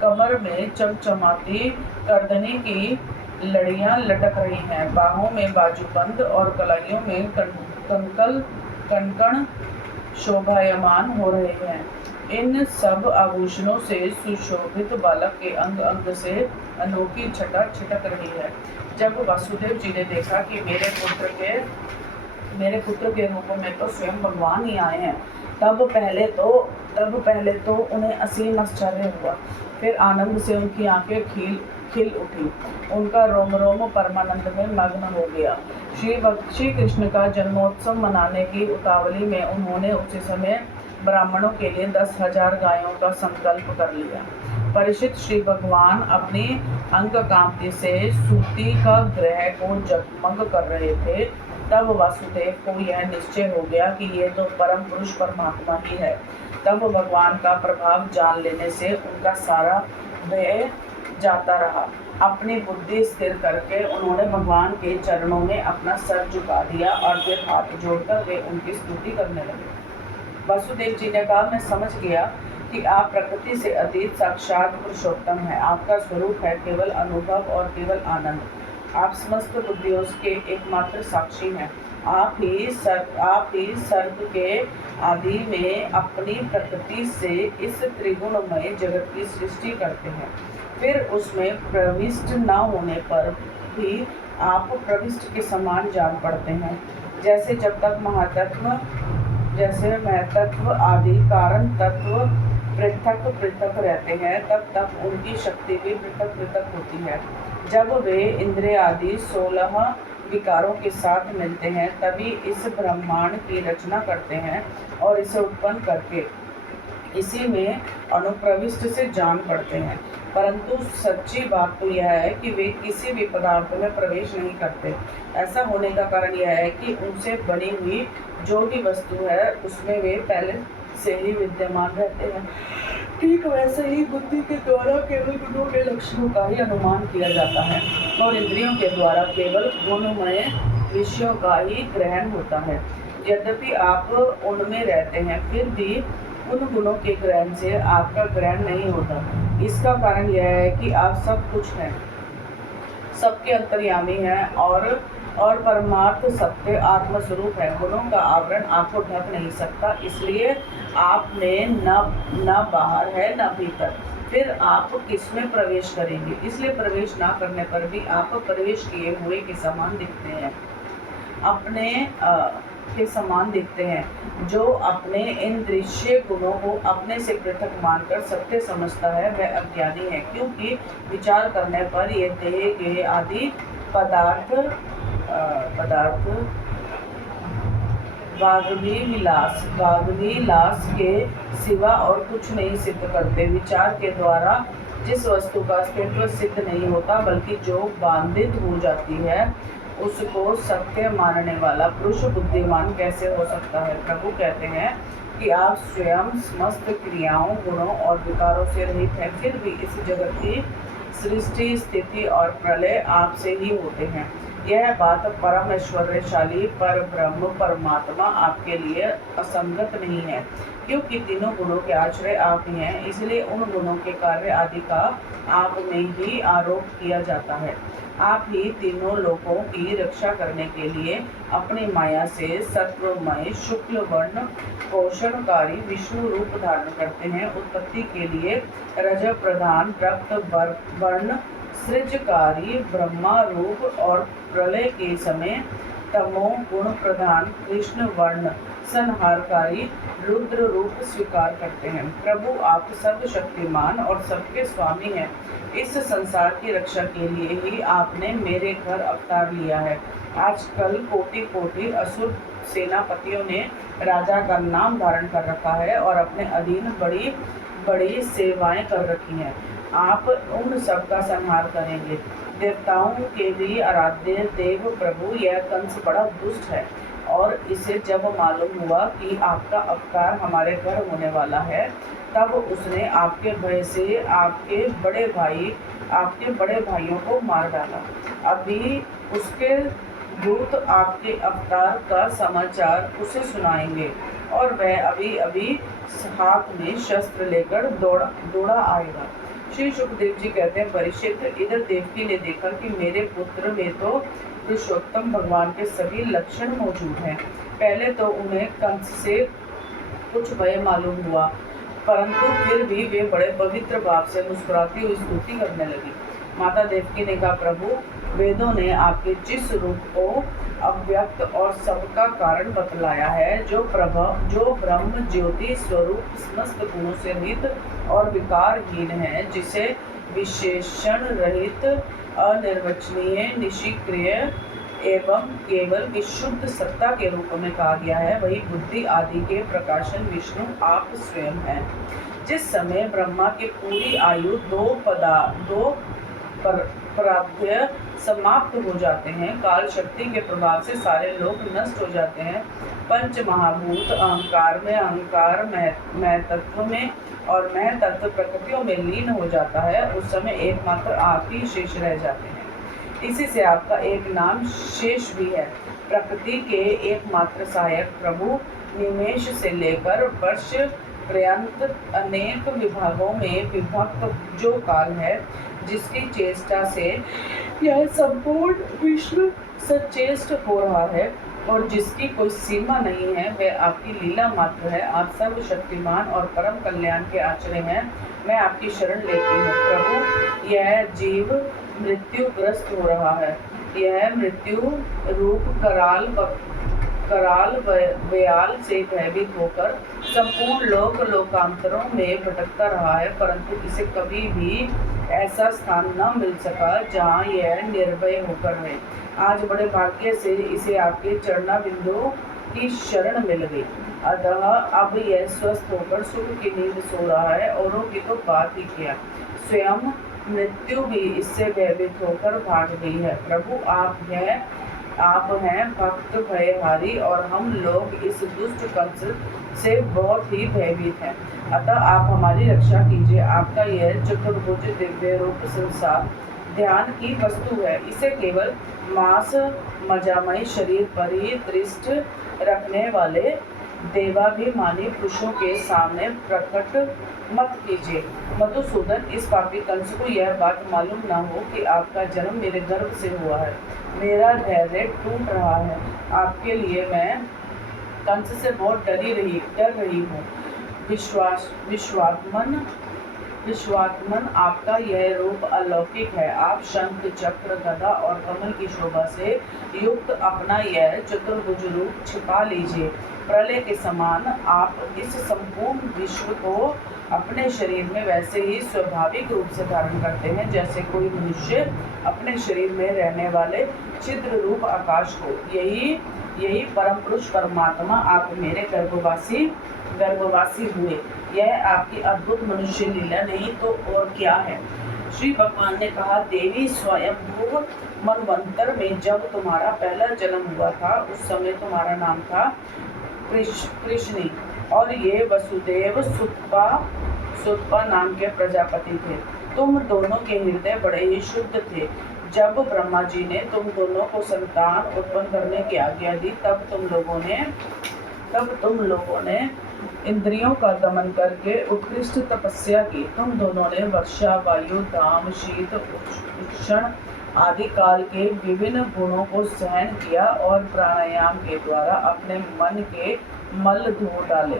कमर में चमचमाती करधनी की लड़ियां लटक रही हैं। बाहों में बाजूबंद और कलाइयों में कणकण शोभायमान हो रहे हैं। इन सब आभूषणों से सुशोभित बालक के अंग अंग से अनोखी छटा छिटक रही है। जब वासुदेव जी ने देखा कि मेरे पुत्र के रूप में तो स्वयं भगवान ही आए हैं, तब पहले तो उन्हें असीम आश्चर्य हुआ। फिर आनंद से उनकी आंखें खिल उठी। उनका रोम रोम परमानंद में मग्न हो गया। श्री कृष्ण का जन्मोत्सव मनाने की उतावली में उन्होंने उसी समय ब्राह्मणों के लिए 10,000 गायों का संकल्प कर लिया। परीक्षित, श्री भगवान अपनी अंग कांति से सूती का ग्रह को जगमग कर रहे थे। तब वासुदेव को यह निश्चय हो गया कि ये तो परम पुरुष परमात्मा ही है। तब भगवान का प्रभाव जान लेने से उनका सारा भय जाता रहा। अपनी बुद्धि स्थिर करके उन्होंने भगवान के चरणों में अपना सर झुका दिया और फिर हाथ जोड़कर वे उनकी स्तुति करने लगे। वासुदेव जी ने कहा, मैं समझ गया कि आप प्रकृति से अतीत साक्षात पुरुषोत्तम है। आपका स्वरूप है केवल अनुभव और केवल आनंद। आप समस्त बुद्धियों के एकमात्र साक्षी हैं। आप ही सर्ग के आदि में अपनी प्रकृति से इस त्रिगुणमय जगत की सृष्टि करते हैं। फिर उसमें प्रविष्ट न होने पर भी आप प्रविष्ट के समान जान पड़ते हैं। जैसे जब तक महतत्व आदि कारण तत्व पृथक पृथक रहते हैं, तब तक उनकी शक्ति भी पृथक पृथक होती है। जब वे इंद्रिय आदि 16 विकारों के साथ मिलते हैं, तभी इस ब्रह्मांड की रचना करते हैं और इसे उत्पन्न करके इसी में अनुप्रविष्ट से जान पड़ते हैं। परंतु सच्ची बात तो यह है कि वे किसी भी पदार्थ में प्रवेश नहीं करते। ऐसा होने का कारण यह है कि उनसे बनी हुई जो भी वस्तु है उसमें वे पहले से ही विद्यमान रहते हैं। ठीक वैसे ही बुद्धि के द्वारा केवल गुणों के लक्षणों का ही अनुमान किया जाता है और इंद्रियों के द्वारा केवल गुणमय विषयों का ही ग्रहण होता है। यद्यपि आप उनमें रहते हैं, फिर भी उन गुणों के ग्रहण से आपका ग्रहण नहीं होता। इसका कारण यह है कि आप सब कुछ हैं, सबके अंतर्यामी हैं और परमार्थ सत्य आत्मस्वरूप है। गुणों का आवरण आपको ढक नहीं सकता, इसलिए आप में न बाहर है न भीतर। फिर आप किस में प्रवेश करेंगे? इसलिए प्रवेश ना करने पर भी आप प्रवेश किए हुए के समान दिखते हैं, के समान दिखते हैं। जो अपने इन दृश्य गुणों को अपने से पृथक मानकर सत्य समझता है वह अज्ञानी है, क्योंकि विचार करने पर ये देह के आदि पदार्थ वाग्विलास के सिवा और कुछ नहीं सिद्ध करते। विचार के द्वारा जिस वस्तु का अस्तित्व सिद्ध नहीं होता, बल्कि जो बाधित हो जाती है, उसको सत्य मानने वाला पुरुष बुद्धिमान कैसे हो सकता है? प्रभु कहते हैं कि आप स्वयं समस्त क्रियाओं, गुणों और विकारों से रहित हैं, फिर भी इस जगत की सृष्टि, स्थिति और प्रलय आपसे ही होते हैं। यह बात परम ऐश्वर्यशाली पर ब्रह्म परमात्मा आपके लिए असंगत नहीं है, क्योंकि तीनों गुणों के आश्रय आप ही हैं। इसलिए उन गुणों के कार्य आदि का आप में ही आरोप किया जाता है। आप ही तीनों लोकों की रक्षा करने के लिए अपनी माया से सत्वमय शुक्ल वर्ण पोषणकारी विष्णु रूप धारण करते हैं। उत्पत्ति के लिए रज प्रधान रक्त वर्ण सृजकारी ब्रह्मा रूप और प्रलय के समय तमो गुण प्रधान कृष्ण वर्ण संहारकारी रुद्र रूप स्वीकार करते हैं। प्रभु आप सर्वशक्तिमान और सबके स्वामी हैं। इस संसार की रक्षा के लिए ही आपने मेरे घर अवतार लिया है। आजकल कोटि कोटि असुर सेनापतियों ने राजा का नाम धारण कर रखा है और अपने अधीन बड़ी बड़ी सेवाएं कर रखी हैं। आप उन सब का संहार करेंगे। देवताओं के भी आराध्य देव प्रभु यह कंस बड़ा दुष्ट है, और इसे जब मालूम हुआ कि आपका अवतार हमारे घर होने वाला है, तब उसने आपके भय से आपके बड़े भाइयों को मार डाला। अभी उसके दूत आपके अवतार का समाचार उसे सुनाएंगे और वह अभी अभी हाथ में शस्त्र लेकर दौड़ा आएगा। श्री सुखदेव जी कहते हैं, परीक्षित, इधर देवकी ने देखा कि मेरे पुत्र में तो पुरुषोत्तम भगवान के सभी लक्षण मौजूद हैं। पहले तो उन्हें कंस से कुछ भय मालूम हुआ, परंतु फिर भी वे बड़े पवित्र भाव से मुस्कुराती हुई स्तुति करने लगी। माता देवकी ने कहा, प्रभु, वेदों ने आपके जिस रूप को अव्यक्त और सबका कारण बतलाया है, जो ब्रह्म ज्योति स्वरूप समस्त गुणों से रहित और विकारहीन है, जिसे विशेषण रहित, अनिर्वचनीय, निष्क्रिय, एवं केवल विशुद्ध सत्ता के रूप में कहा गया है, वही बुद्धि आदि के प्रकाशन विष्णु आप स्वयं हैं। जिस समय ब्रह्मा की पूरी आयु दो पराध्य समाप्त हो जाते हैं, काल शक्ति के प्रभाव से सारे लोग नष्ट हो जाते हैं, पंच महाभूत अहंकार में, अहंकार मैं तत्व में और मैं तत्व प्रकृतियों में लीन हो जाता है, उस समय एकमात्र आप ही शेष रह जाते हैं। इसी से आपका एक नाम शेष भी है। प्रकृति के एकमात्र सहायक प्रभु निमेष से लेकर वर्ष पर्यंत अनेक विभागों में विभक्त जो काल है, जिसकी चेष्टा से यह संपूर्ण विश्व सचेष्ट हो रहा है और जिसकी कोई सीमा नहीं है, वह आपकी लीला मात्र है। आप सर्वशक्तिमान और परम कल्याण के आश्रय हैं। मैं आपकी शरण लेती हूँ प्रभु। यह जीव मृत्युग्रस्त हो रहा है। यह मृत्यु रूप कराल व्याल से भयभीत होकर संपूर्ण लोकांतरों में भटकता रहा है, परंतु इसे कभी भी ऐसा स्थान न मिल सका जहाँ यह निर्भय होकर रहे। आज बड़े भाग्य से इसे आपके चरणा बिंदु की शरण मिल गई, अतः अब यह स्वस्थ होकर सुख की नींद सो रहा है। औरों की तो बात ही क्या, स्वयं मृत्यु भी इससे भयभीत होकर भाग गई है। प्रभु आप हैं भक्त भयहारी और हम लोग इस दुष्ट कंस से बहुत ही भयभीत हैं, अतः आप हमारी रक्षा कीजिए। आपका यह चतुर्भुज दिव्य रूप संसार ध्यान की वस्तु है, इसे केवल मांस मजामय शरीर पर ही दृष्ट रखने वाले देवाभिमानी पुरुषों के सामने प्रकट मत कीजिए। मधुसूदन, इस पापी कंस को यह बात मालूम न हो कि आपका जन्म मेरे गर्भ से हुआ है। मेरा धैर्य टूट रहा है। आपके लिए मैं कंस से बहुत डर रही हूँ। विश्वात्मन, आपका यह रूप अलौकिक है। आप शंख चक्र गदा और कमल की शोभा से युक्त अपना यह चतुर्भुज रूप छिपा लीजिए। प्रलय के समान आप इस संपूर्ण विश्व को अपने शरीर में वैसे ही स्वाभाविक रूप से धारण करते हैं जैसे कोई मनुष्य अपने शरीर में रहने वाले छिद्र रूप आकाश को। यही परम पुरुष परमात्मा आप मेरे गर्भवासी हुए। यह आपकी अद्भुत मनुष्य लीला नहीं तो और क्या है। श्री भगवान ने कहा, देवी स्वयंभू मनवंतर में जब तुम्हारा पहला जन्म हुआ था, उस समय तुम्हारा नाम था कृष्णी और ये वसुदेव सुतपा नाम के प्रजापति थे। तुम दोनों के हृदय बड़े ही शुद्ध थे। जब ब्रह्मा जी ने तुम दोनों को संतान उत्पन्न करने की आज्ञा दी, तब तुम लोगों ने इंद्रियों का दमन करके उत्कृष्ट तपस्या की। तुम दोनों ने वर्षा, वायु, धाम, शीत, उष्ण आदि काल के विभिन्न गुणों को सहन किया और प्राणायाम के द्वारा अपने मन के मल धो डाले।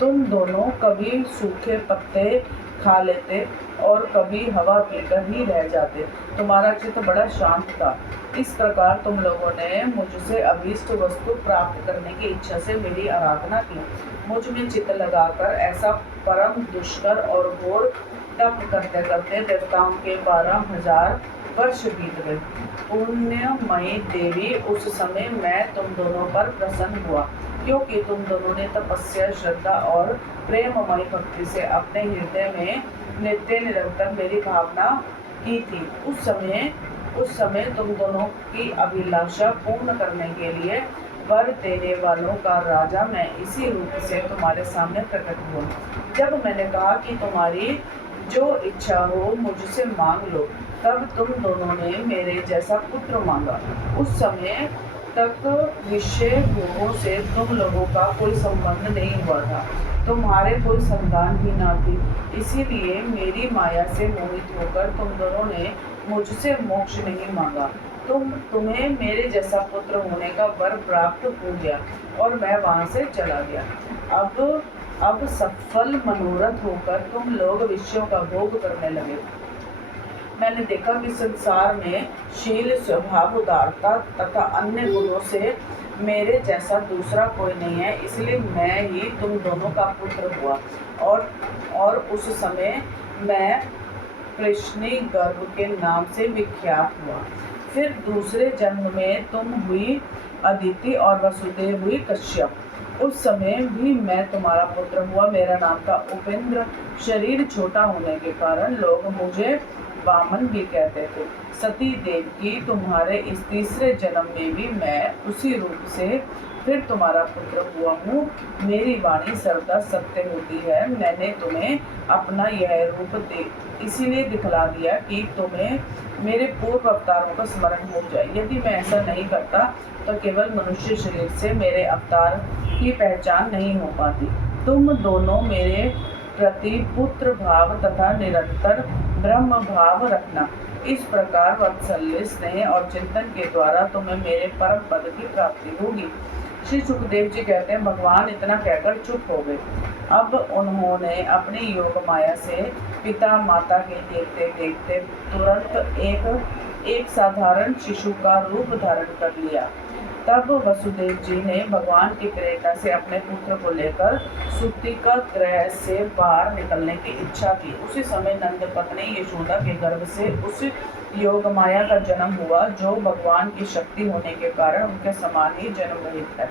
तुम दोनों कभी सूखे पत्ते खा लेते और कभी हवा पीकर ही रह जाते। तुम्हारा चित्त बड़ा शांत था। इस प्रकार तुम लोगों ने मुझसे अभीष्ट वस्तु प्राप्त करने की इच्छा से मेरी आराधना की। मुझ में चित्त लगाकर ऐसा परम दुष्कर और घोर तप करते करते देवताओं के 12,000 वर्ष बीत गए। पुण्यमयी देवी, उस समय मैं तुम दोनों पर प्रसन्न हुआ, क्योंकि तुम दोनों ने तपस्या, श्रद्धा और प्रेममयी भक्ति से अपने हृदय में नित्य निरंतर मेरी भावना की थी। उस समय तुम दोनों की अभिलाषा पूर्ण करने के लिए वर देने वालों का राजा मैं इसी रूप से तुम्हारे सामने प्रकट हुआ। जब मैंने कहा कि तुम्हारी जो इच्छा हो मुझसे मांग लो, तब तुम दोनों ने मेरे जैसा पुत्र मांगा। उस समय तक विषय भोगों से तुम लोगों का कोई संबंध नहीं हुआ था, तुम्हारे कोई संतान भी न थी। इसीलिए मेरी माया से मोहित होकर तुम दोनों ने मुझसे मोक्ष नहीं मांगा। तुम्हें मेरे जैसा पुत्र होने का वर प्राप्त हो गया और मैं वहां से चला गया। अब सफल मनोरथ होकर तुम लोग विषयों का भोग करने लगे। मैंने देखा कि संसार में शील, स्वभाव, उदारता तथा अन्य गुणों से मेरे जैसा दूसरा कोई नहीं है, इसलिए मैं ही तुम दोनों का पुत्र हुआ। और उस समय मैं कृष्णी गर्भ के नाम से विख्यात हुआ। फिर दूसरे जन्म में तुम हुई अदिति और वसुदेव हुई कश्यप। उस समय भी मैं तुम्हारा पुत्र हुआ। मेरा नाम था उपेंद्र। शरीर छोटा होने के कारण लोग मुझे वामन भी कहते थे। सती देवकी, तुम्हारे इस तीसरे जन्म में भी मैं उसी रूप से फिर तुम्हारा पुत्र हुआ हूँ। मेरी वाणी सर्वदा सत्य होती है। मैंने तुम्हें अपना यह रूप इसीलिए दिखला दिया कि तुम्हें मेरे पूर्व अवतारों का स्मरण हो जाए। यदि मैं ऐसा नहीं करता तो केवल मनुष्य शरीर से मेरे अवतार की पहचान नहीं हो पाती। तुम दोनों मेरे प्रति पुत्र भाव तथा निरंतर ब्रह्म भाव रखना। इस प्रकार वात्सल्य, स्नेह और चिंतन के द्वारा तुम्हें मेरे परम पद की प्राप्ति होगी। श्री सुखदेव जी कहते हैं, भगवान इतना कहकर चुप हो गए। अब उन्होंने अपनी योग माया से पिता माता के देखते देखते तुरंत एक साधारण शिशु का रूप धारण कर लिया। तब वसुदेव जी ने भगवान की प्रेरणा से अपने पुत्र को लेकर सूतिका ग्रह से बाहर निकलने की इच्छा की। उसी समय नंद पत्नी यशोदा के गर्भ से उस योग माया का जन्म हुआ जो भगवान की शक्ति होने के कारण उनके समान ही जन्म रहित है।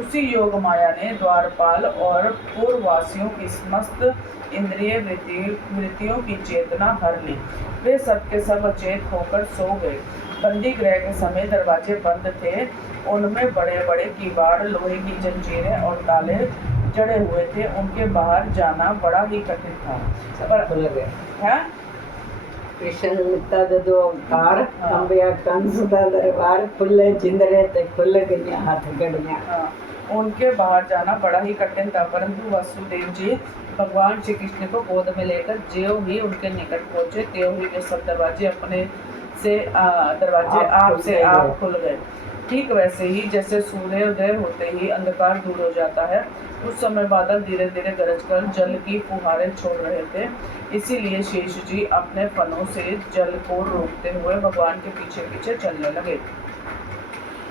उसी योग माया ने द्वारपाल और पूर्ववासियों की समस्त इंद्रिय वृत्तियों की चेतना हर ली। वे सब के सब अचेत होकर सो गए। बंदी गृह के समय दरवाजे बंद थे। उनमें बड़े बड़े किवाड़, लोहे की जंजीरें और ताले जड़े हुए थे। उनके बाहर जाना बड़ा ही कठिन था। पर खुल गए है कृष्ण लिता जदों अवतार कंबिया कंस दा दरबार खुले जिंदरे ते खुल गईयां हाथ गड़ियां। हाँ, उनके बाहर जाना बड़ा ही कठिन था। परंतु वसुदेव जी भगवान श्री कृष्ण को गोद में लेकर ज्यों ही उनके निकट पहुंचे त्यों ही वे सब दरवाजे आप से आप खुल गए। ठीक वैसे ही जैसे सूर्योदय होते ही अंधकार दूर हो जाता है, उस समय बादल धीरे धीरे गरजकर जल की फुहारें छोड़ रहे थे। इसीलिए शेष जी अपने फनों से जल को रोकते हुए भगवान के पीछे पीछे चलने लगे।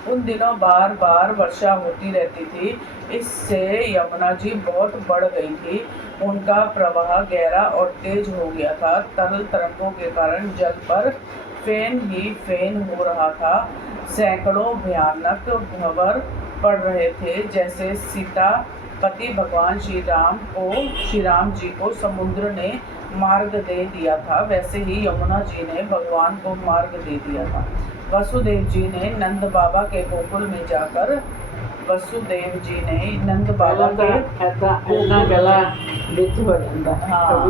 उन दिनों बार बार वर्षा होती रहती थी। इससे यमुना जी बहुत बढ़ गई थी। उनका प्रवाह गहरा और तेज हो गया था। तरल तरंगों के कारण जल पर फेन ही फेन हो रहा था। सैकड़ों भयानक भंवर पड़ रहे थे। जैसे सीता पति भगवान श्री राम जी को समुद्र ने मार्ग दे दिया था, वैसे ही यमुना जी ने भगवान को मार्ग दे दिया था। वसुदेव जी ने नंद बाबा के गोकुल में जाकर गला विच हो जाता। हाँ।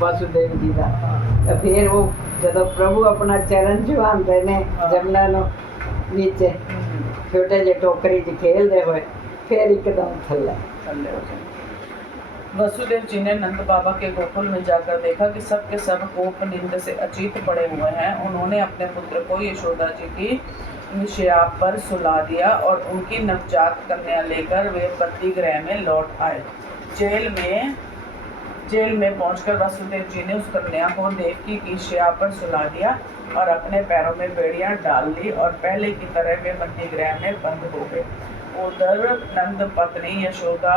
वसुदेव जी का तो फिर वो जब प्रभु अपना चरण छुआते ने जमुना नीचे छोटे जे टोकरी च खेलते हुए फिर एकदम थल्ले हो जाए। वसुदेव जी ने नंद बाबा के गोकुल में जाकर देखा कि सब के सब कोप नींद से अचेत पड़े हुए हैं। उन्होंने अपने पुत्र को यशोदा जी की शैया पर सुला दिया और उनकी नवजात कन्या लेकर वे बंदी गृह में लौट आए। जेल में पहुंचकर वसुदेव जी ने उस कन्या को देवकी की शैया पर सुला दिया और अपने पैरों में बेड़ियां डाल ली और पहले की तरह वे बंदी गृह में बंद हो गए। उधर नंद पत्नी यशोदा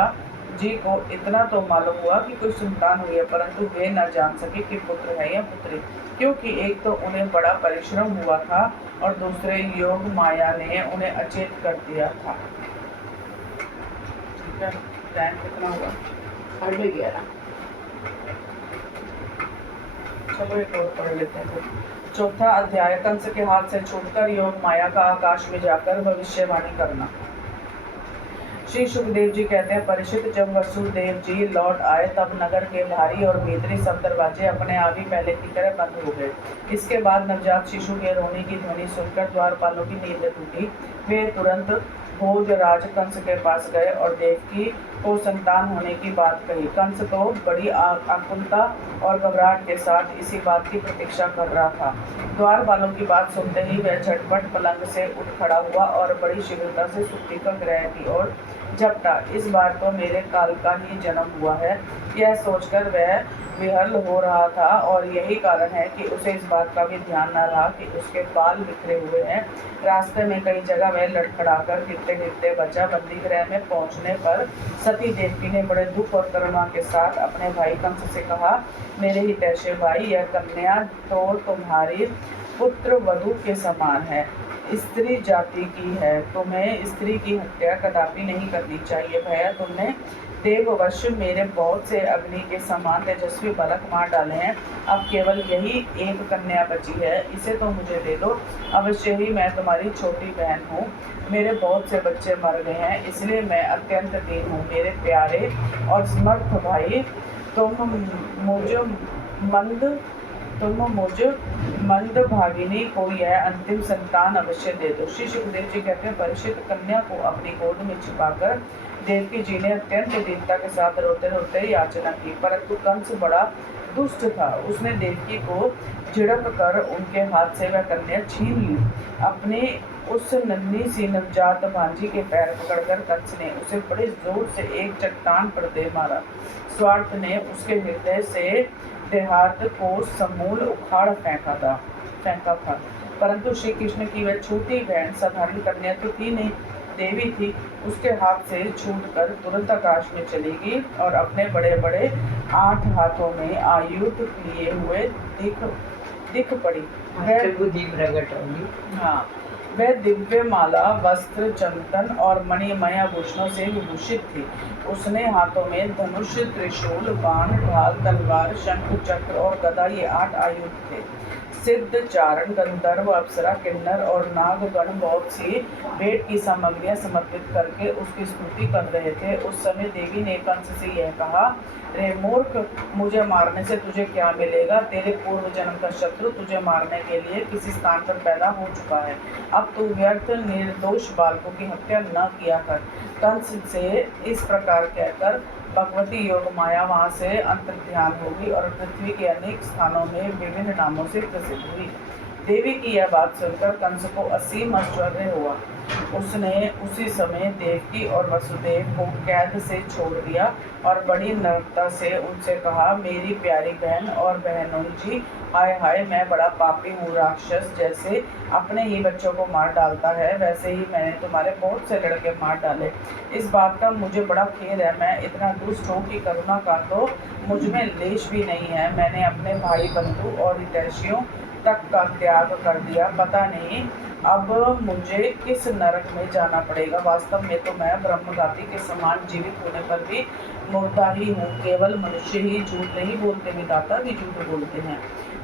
जी को इतना तो मालूम हुआ कि कोई संतान हुई है, परंतु वे न जान सके कि पुत्र है या पुत्री, क्योंकि एक तो उन्हें बड़ा परिश्रम हुआ था और दूसरे योग माया ने उन्हें अचेत कर दिया था। ठीक है, टाइम कितना हुआ? 11:30। चलो एक और पढ़ लेते हैं। चौथा अध्याय, कंस के हाथ से छूटकर योग माया का आकाश में जाकर भविष्यवाणी करना। श्री सुखदेव जी कहते हैं, परीक्षित, जब वसुदेव जी लौट आए तब नगर के बाहरी और भीतरी सब दरवाजे अपने आप ही पहले की तरह बंद हो गए। इसके बाद नवजात शिशु के रोने की ध्वनि सुनकर द्वारपालों की नींद टूटी। वे तुरंत भोजराज कंस के पास गए और देवकी को संतान होने की बात कही। कंस तो बड़ी आकुलता और घबराहट के साथ इसी बात की प्रतीक्षा कर रहा था। द्वारपालों की बात सुनते ही वह झटपट पलंग से उठ खड़ा हुआ और बड़ी शीघ्रता से सूतिका गृह की ओर झपटा। इस बार तो मेरे काल का ही जन्म हुआ है, यह सोचकर वह विहल हो रहा था, और यही कारण है कि उसे इस बात का भी ध्यान न रहा कि उसके बाल बिखरे हुए हैं। रास्ते में कई जगह वह लड़खड़ाकर गिरते गिरते बचा। बंदी गृह में पहुंचने पर सती देवकी ने बड़े दुख और करुणा के साथ अपने भाई कंस से कहा, मेरे हितैषी भाई, यह कन्या तो तुम्हारी पुत्र वधू के समान है, स्त्री जाति की है, तुम्हें स्त्री की हत्या कदापि नहीं करनी चाहिए। भैया तुमने देववश मेरे बहुत से अग्नि के समान तेजस्वी बालक मार डाले हैं, अब केवल यही एक कन्या बची है, इसे तो मुझे दे दो। अवश्य ही मैं तुम्हारी छोटी बहन हूँ, मेरे बहुत से बच्चे मर गए हैं, इसलिए मैं अत्यंत दीन हूँ। मेरे प्यारे और समर्थ भाई, तुम मुझ मंद भागिनी को यह अंतिम संतान अवश्य दे दो। श्री सुखदेव जी कहते हैं, परीक्षित कन्या को अपनी गोद में छिपाकर देवकी जी ने अत्यंत दीनता के साथ रोते रोते याचना की, परंतु कंस बड़ा दुष्ट था। उसने देवकी को झिड़क कर उनके हाथ से वह कन्या छीन ली। अपने उस नन्ही सी नवजात भांजी के पैर पकड़कर कंस ने उसे बड़े जोर से एक चट्टान पर दे मारा। स्वार्थ ने उसके हृदय से देहात को समूल उखाड़ फेंका था, परंतु श्री कृष्ण की वह छोटी बहन साधारण कन्या तो थी नहीं, देवी थी। उसके हाथ से छूटकर तुरंत आकाश में चली गई और अपने बड़े बड़े 8 हाथों में आयुध लिए हुए दिख पड़ी। हाँ, वह दिव्य माला, वस्त्र, चंदन और मणिमय आभूषणों से विभूषित थी। उसने हाथों में धनुष, त्रिशूल, बाण, ढाल, तलवार, शंख, चक्र और गदा, ये 8 आयुध थे। सिद्ध, चारण, गंधर्व, अप्सरा, किन्नर और नागगण बहुत सी भेंट की सामग्रियां समर्पित करके उसकी स्तुति कर रहे थे। उस समय देवी ने कंस से यह कहा, रे मूर्ख, मुझे मारने से तुझे क्या मिलेगा? तेरे पूर्व जन्म का शत्रु तुझे मारने के लिए किसी स्थान पर पैदा हो चुका है। अब तू व्यर्थ निर्दोष बालकों की हत्या न किया कर। कंस से इस प्रकार कहकर भगवती योग माया वहाँ से अंतर्ध्यान होगी और पृथ्वी के अनेक स्थानों में विभिन्न नामों से प्रसिद्ध हुई। देवी की यह बात सुनकर कंस को असीम आश्चर्य हुआ। उसने उसी समय देवकी और वसुदेव को कैद से छोड़ दिया और बड़ी नम्रता से उनसे कहा, मेरी प्यारी बहन और बहनों जी, हाय हाय, मैं बड़ा पापी हूँ। राक्षस जैसे अपने ही बच्चों को मार डालता है, वैसे ही मैंने तुम्हारे बहुत से लड़के मार डाले। इस बात का मुझे बड़ा खेद है। मैं इतना दुष्ट हूँ कि करुणा का तो मुझ में लेश भी नहीं है। मैंने अपने भाई बंधु और हितैषियों तक का त्याग कर दिया। पता नहीं अब मुझे किस नरक में जाना पड़ेगा। वास्तव में तो मैं ब्रह्मघाती के समान जीवित होने पर भी मुर्दा ही हूँ। केवल मनुष्य ही झूठ नहीं बोलते, विधाता भी झूठ बोलते हैं।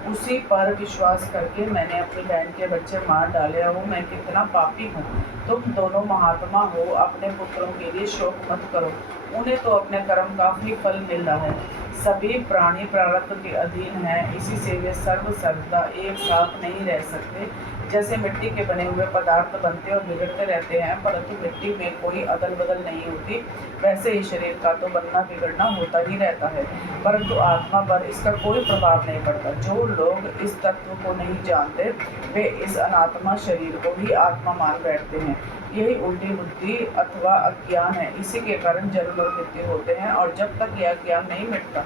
उसी पर विश्वास करके मैंने अपनी बहन के बच्चे मार डाले हूँ। मैं कितना पापी हूँ। तुम दोनों महात्मा हो, अपने पुत्रों के लिए शोक मत करो, उन्हें तो अपने कर्म का ही फल मिल रहा है। सभी प्राणी प्रारब्ध के अधीन हैं, इसी से वे सर्वदा एक साथ नहीं रह सकते। जैसे मिट्टी के बने हुए पदार्थ बनते और बिगड़ते रहते हैं, परंतु मिट्टी में कोई अदल बदल नहीं होती, वैसे ही शरीर का तो बनना बिगड़ना होता ही रहता है, परंतु आत्मा पर इसका कोई प्रभाव नहीं पड़ता। जो लोग इस तत्व को नहीं जानते, वे इस अनात्मा शरीर को ही आत्मा मान बैठते हैं। यही उल्टी बुद्धि अथवा अज्ञान है। इसी के कारण जन्म और मृत्यु होते हैं, और जब तक यह अज्ञान नहीं मिटता,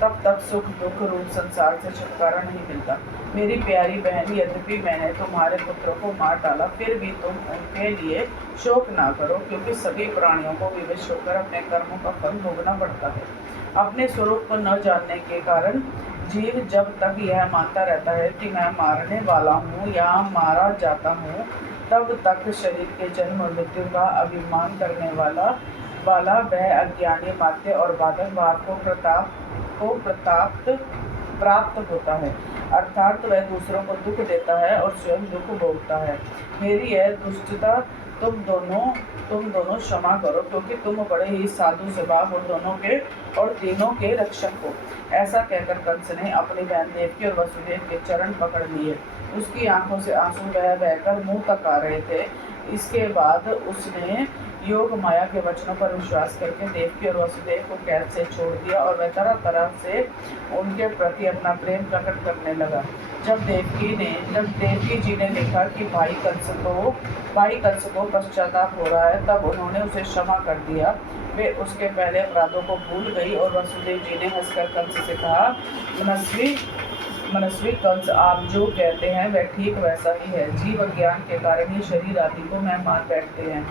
तब तक सुख दुख रूप संसार से छुटकारा नहीं मिलता। मेरी प्यारी बहन, यद्यपि मैंने तुम्हारे पुत्रों को मार डाला, फिर भी तुम उनके लिए शोक ना करो, क्योंकि सभी प्राणियों को विवश होकर अपने कर्मों का फल भोगना पड़ता है। अपने स्वरूप को न जानने के कारण जीव जब तक यह मानता रहता है कि मैं मारने वाला हूँ या मारा जाता हूँ, तब तक शरीर के जन्म और मृत्यु का अभिमान करने वाला वह अज्ञानी माध्य और बाधक भाव को प्राप्त होता है, अर्थात वह दूसरों को दुख देता है और स्वयं दुख भोगता है। मेरी यह दुष्टता तुम दोनों क्षमा करो, क्योंकि तुम बड़े ही साधु स्वभाव और तीनों के रक्षक हो। ऐसा कहकर कंस ने अपनी बहन देवकी और वसुदेव के चरण पकड़ लिए। उसकी आंखों से आंसू बह बहकर मुंह तक आ रहे थे। इसके बाद उसने योग माया के वचनों पर विश्वास करके देवकी और वसुदेव को कैद से छोड़ दिया और वह तरह तरह से उनके प्रति अपना प्रेम प्रकट करने लगा। जब देवकी जी ने देखा कि भाई कंस को पश्चाताप हो रहा है, तब उन्होंने उसे क्षमा कर दिया। वे उसके पहले अपराधों को भूल गई और वसुदेव जी ने हंसकर कंस से कहा, मनस्वी कंस, आप जो कहते हैं वह ठीक वैसा ही है। जीव अज्ञान के कारण ही शरीर आदि को मैं मान बैठते हैं।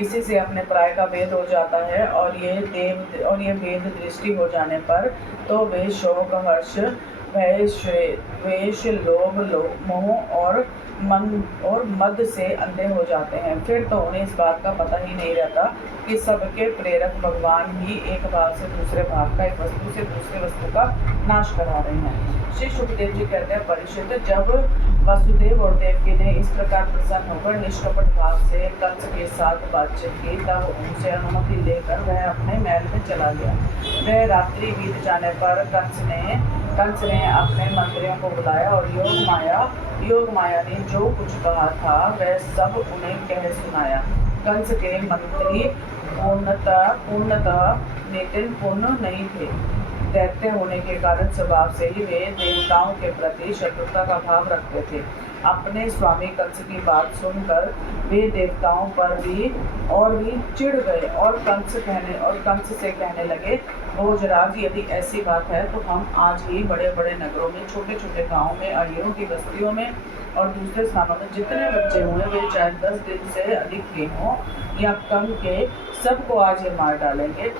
इसी से अपने प्राय का भेद हो जाता है, और ये भेद दृष्टि हो जाने पर तो वे शोक हर्ष द्वेष, लोभ, मोह और मद से अंधे हो जाते हैं। फिर तो उन्हें इस बात का पता ही नहीं रहता कि सबके प्रेरक भगवान ही एक भाव से दूसरे भाव का, एक वस्तु से दूसरे वस्तु का नाश करा रहे हैं। श्री सुखदेव जी कहते हैं, परीक्षित, जब वसुदेव और देवकी ने इस प्रकार प्रसन्न होकर निष्कपट भाव से कंस के साथ बातचीत की, तब उनसे अनुमति लेकर वह अपने महल में चला गया। वह रात्रि बीत जाने पर कंस ने अपने मंत्रियों को बुलाया और योग माया ने जो कुछ कहा था वह सब उन्हें कह सुनाया। कंस के मंत्री पूर्णतः नितिन पूर्ण नहीं थे। दैत्य होने के कारण स्वभाव से ही वे देवताओं के प्रति शत्रुता का भाव रखते थे। अपने स्वामी कंस की बात सुनकर वे देवताओं पर भी चिढ़ गए और कंस से कहने लगे, भोजराज, यदि ऐसी बात है तो हम आज ही बड़े बड़े नगरों में, छोटे छोटे गांवों में, अड़ियों की बस्तियों में और दूसरे स्थानों में जितने बच्चे हुए वे चाहे 10 दिन से अधिक के हों या कम के, सबको आज ये मार डालेंगे।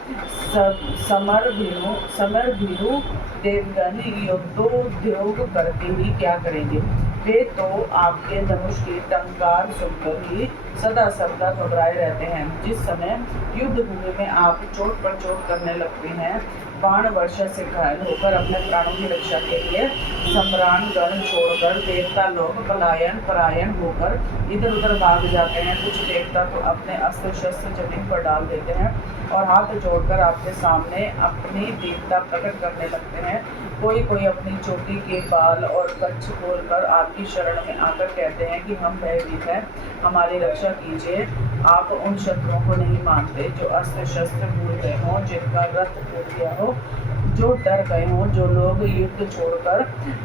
समर भीरु देवगण युद्धोद्योग करके ही क्या करेंगे? वे तो आपके धनुष की टंकार सुनकर ही सदा सर्वदा घबराए रहते हैं। जिस समय युद्ध भूमि में आप चोट पर चोट करने लगते हैं, बाण वर्षा से घायल होकर अपने प्राणों की रक्षा के लिए सम्राट गण छोड़कर देवता लोग परायण होकर इधर उधर भाग जाते हैं। कुछ देवता तो अपने अस्त्र शस्त्र जमीन पर डाल देते हैं और हाथ जोड़कर आपके सामने अपनी दीनता प्रकट करने लगते हैं। कोई अपनी चोटी के बाल और कच्छ खोलकर आपकी शरण में आकर कहते हैं कि हम भयभीत हैं, हमारी रक्षा कीजिए। आप उन शत्रुओं को नहीं मानते जो अस्त्र शस्त्र भूल गए हों, जिनका रथ टूट गया हो, जो डर गए हों, जो लोग युद्ध छोड़कर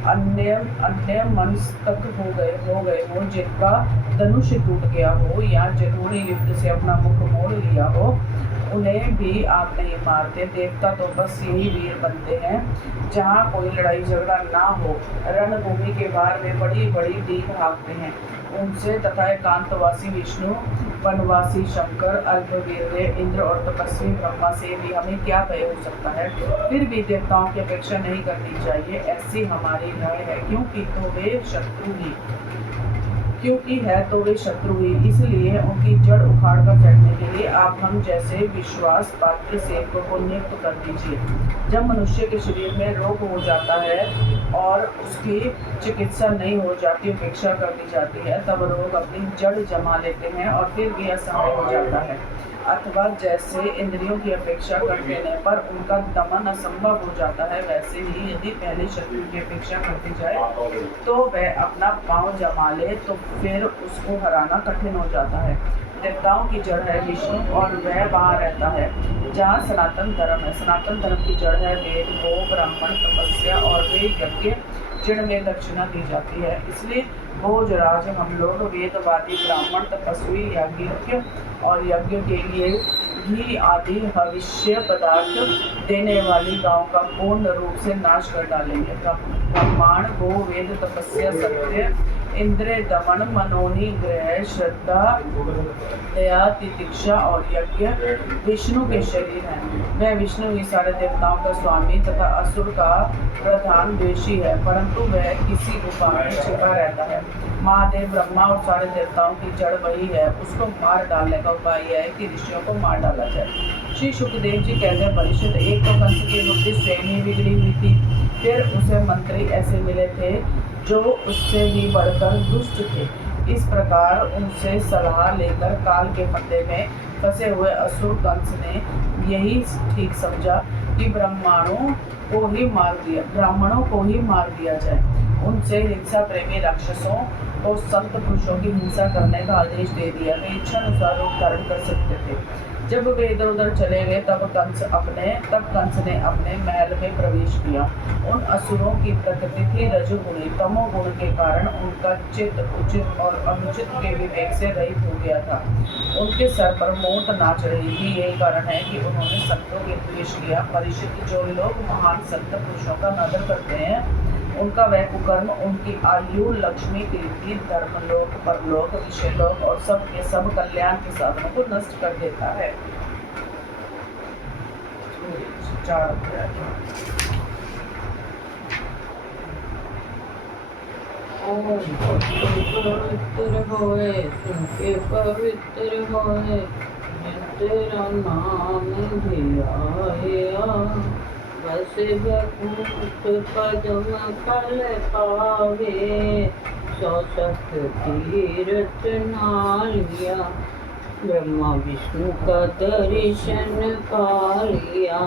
अन्य मनस्तक हो गए हों, जिनका धनुष टूट गया हो या जिन्होंने युद्ध से अपना मुख मोड़ लिया हो, उन्हें भी आप नहीं मारते। देवता तो बस यही वीर बनते हैं जहाँ कोई लड़ाई झगड़ा ना हो। रणभूमि के बाहर वे बड़ी बड़ी डींग हाँकते हैं। उनसे तथा एकांतवासी विष्णु, वनवासी शंकर, अल्पवीर इंद्र और तपस्वी ब्रह्मा से भी हमें क्या भय हो सकता है? फिर भी देवताओं की अपेक्षा नहीं करनी चाहिए, ऐसी हमारी राय है। क्योंकि तो वे शत्रु ही, इसलिए उनकी जड़ उखाड़ कर फेंकने के लिए आप हम जैसे विश्वास पात्र सेवकों को नियुक्त कर दीजिए। जब मनुष्य के शरीर में रोग हो जाता है और उसकी चिकित्सा नहीं हो जाती, उपेक्षा कर दी जाती है, तब रोग अपनी जड़ जमा लेते हैं और फिर भी असहाय हो जाता है। अथवा जैसे इंद्रियों की अपेक्षा कर देने पर उनका दमन असंभव हो जाता है, वैसे ही यदि पहले शत्रु की अपेक्षा करती जाए तो वह अपना पांव जमा ले तो फिर उसको हराना कठिन हो जाता है। देवताओं की जड़ है विष्णु और वह वहाँ रहता है जहाँ सनातन धर्म है। सनातन धर्म की जड़ है वेद, गो, ब्राह्मण, तपस्या और वे यज्ञ जिनमें दक्षिणा दी जाती है। इसलिए भोजराज, हम लोग वेदवादी ब्राह्मण, तपस्वी, याज्ञिक और यज्ञ के लिए घी आदि भविष्य पदार्थ देने वाली गांव का पूर्ण रूप से नाश कर डालेंगे। ब्रह्मांड, गो, वेद, तपस्या, सत्य, इंद्र दमन, मनोनिग्रह, श्रद्धा, दया, तितिक्षा और यज्ञ विष्णु के शरीर हैं। वह विष्णु ही सारे देवताओं का स्वामी तथा असुर का प्रधान द्वेषी है, परंतु वह किसी गुफा में छिपा रहता है। महादेव, ब्रह्मा और सारे देवताओं की जड़ वही है। उसको मार डालने का उपाय यह है कि ऋषियों को मार डाला जाए। श्री सुखदेव जी कहते हैं, परीक्षित, एक तो कंस की बुद्धि स्वयं ही बिगड़ी हुई थी, फिर उसे मंत्री ऐसे मिले थे जो उससे भी बढ़कर दुष्ट थे। इस प्रकार उनसे सलाह लेकर काल के फंदे में फंसे हुए असुर कंस ने यही ठीक समझा कि ब्राह्मणों को ही मार दिया जाए। उनसे हिंसा प्रेमी राक्षसों को संत पुरुषों की हिंसा करने का आदेश दे दिया। वे इच्छा अनुसार रूप धारण कर सकते थे। जब वे इधर उधर चले गए तब कंस ने अपने महल में प्रवेश किया। उन असुरों की प्रकृति थी रजोगुणी। तमोगुण के कारण उनका चित्त उचित और अनुचित के विवेक से रहित हो गया था। उनके सर पर मोट नाच रही थी। यही कारण है कि उन्होंने संतों के द्वेष किया। परिचित, जो लोग महान संत पुरुषों का आदर करते हैं, उनका वह कुकर्म उनकी आयु, लक्ष्मी, कीर्ति, धर्मलोक, परलोक, विषयलोक और सब के सब कल्याण के साधनों को नष्ट कर देता है। 4 अध्याय। ओम पवित्र होए, सुन के पवित्र होए, तेरा नाम धियाया, बस भूत पदम फल पावे, सौ सख तीरथ नालिया, ब्रह्मा विष्णु का दर्शन पा लिया।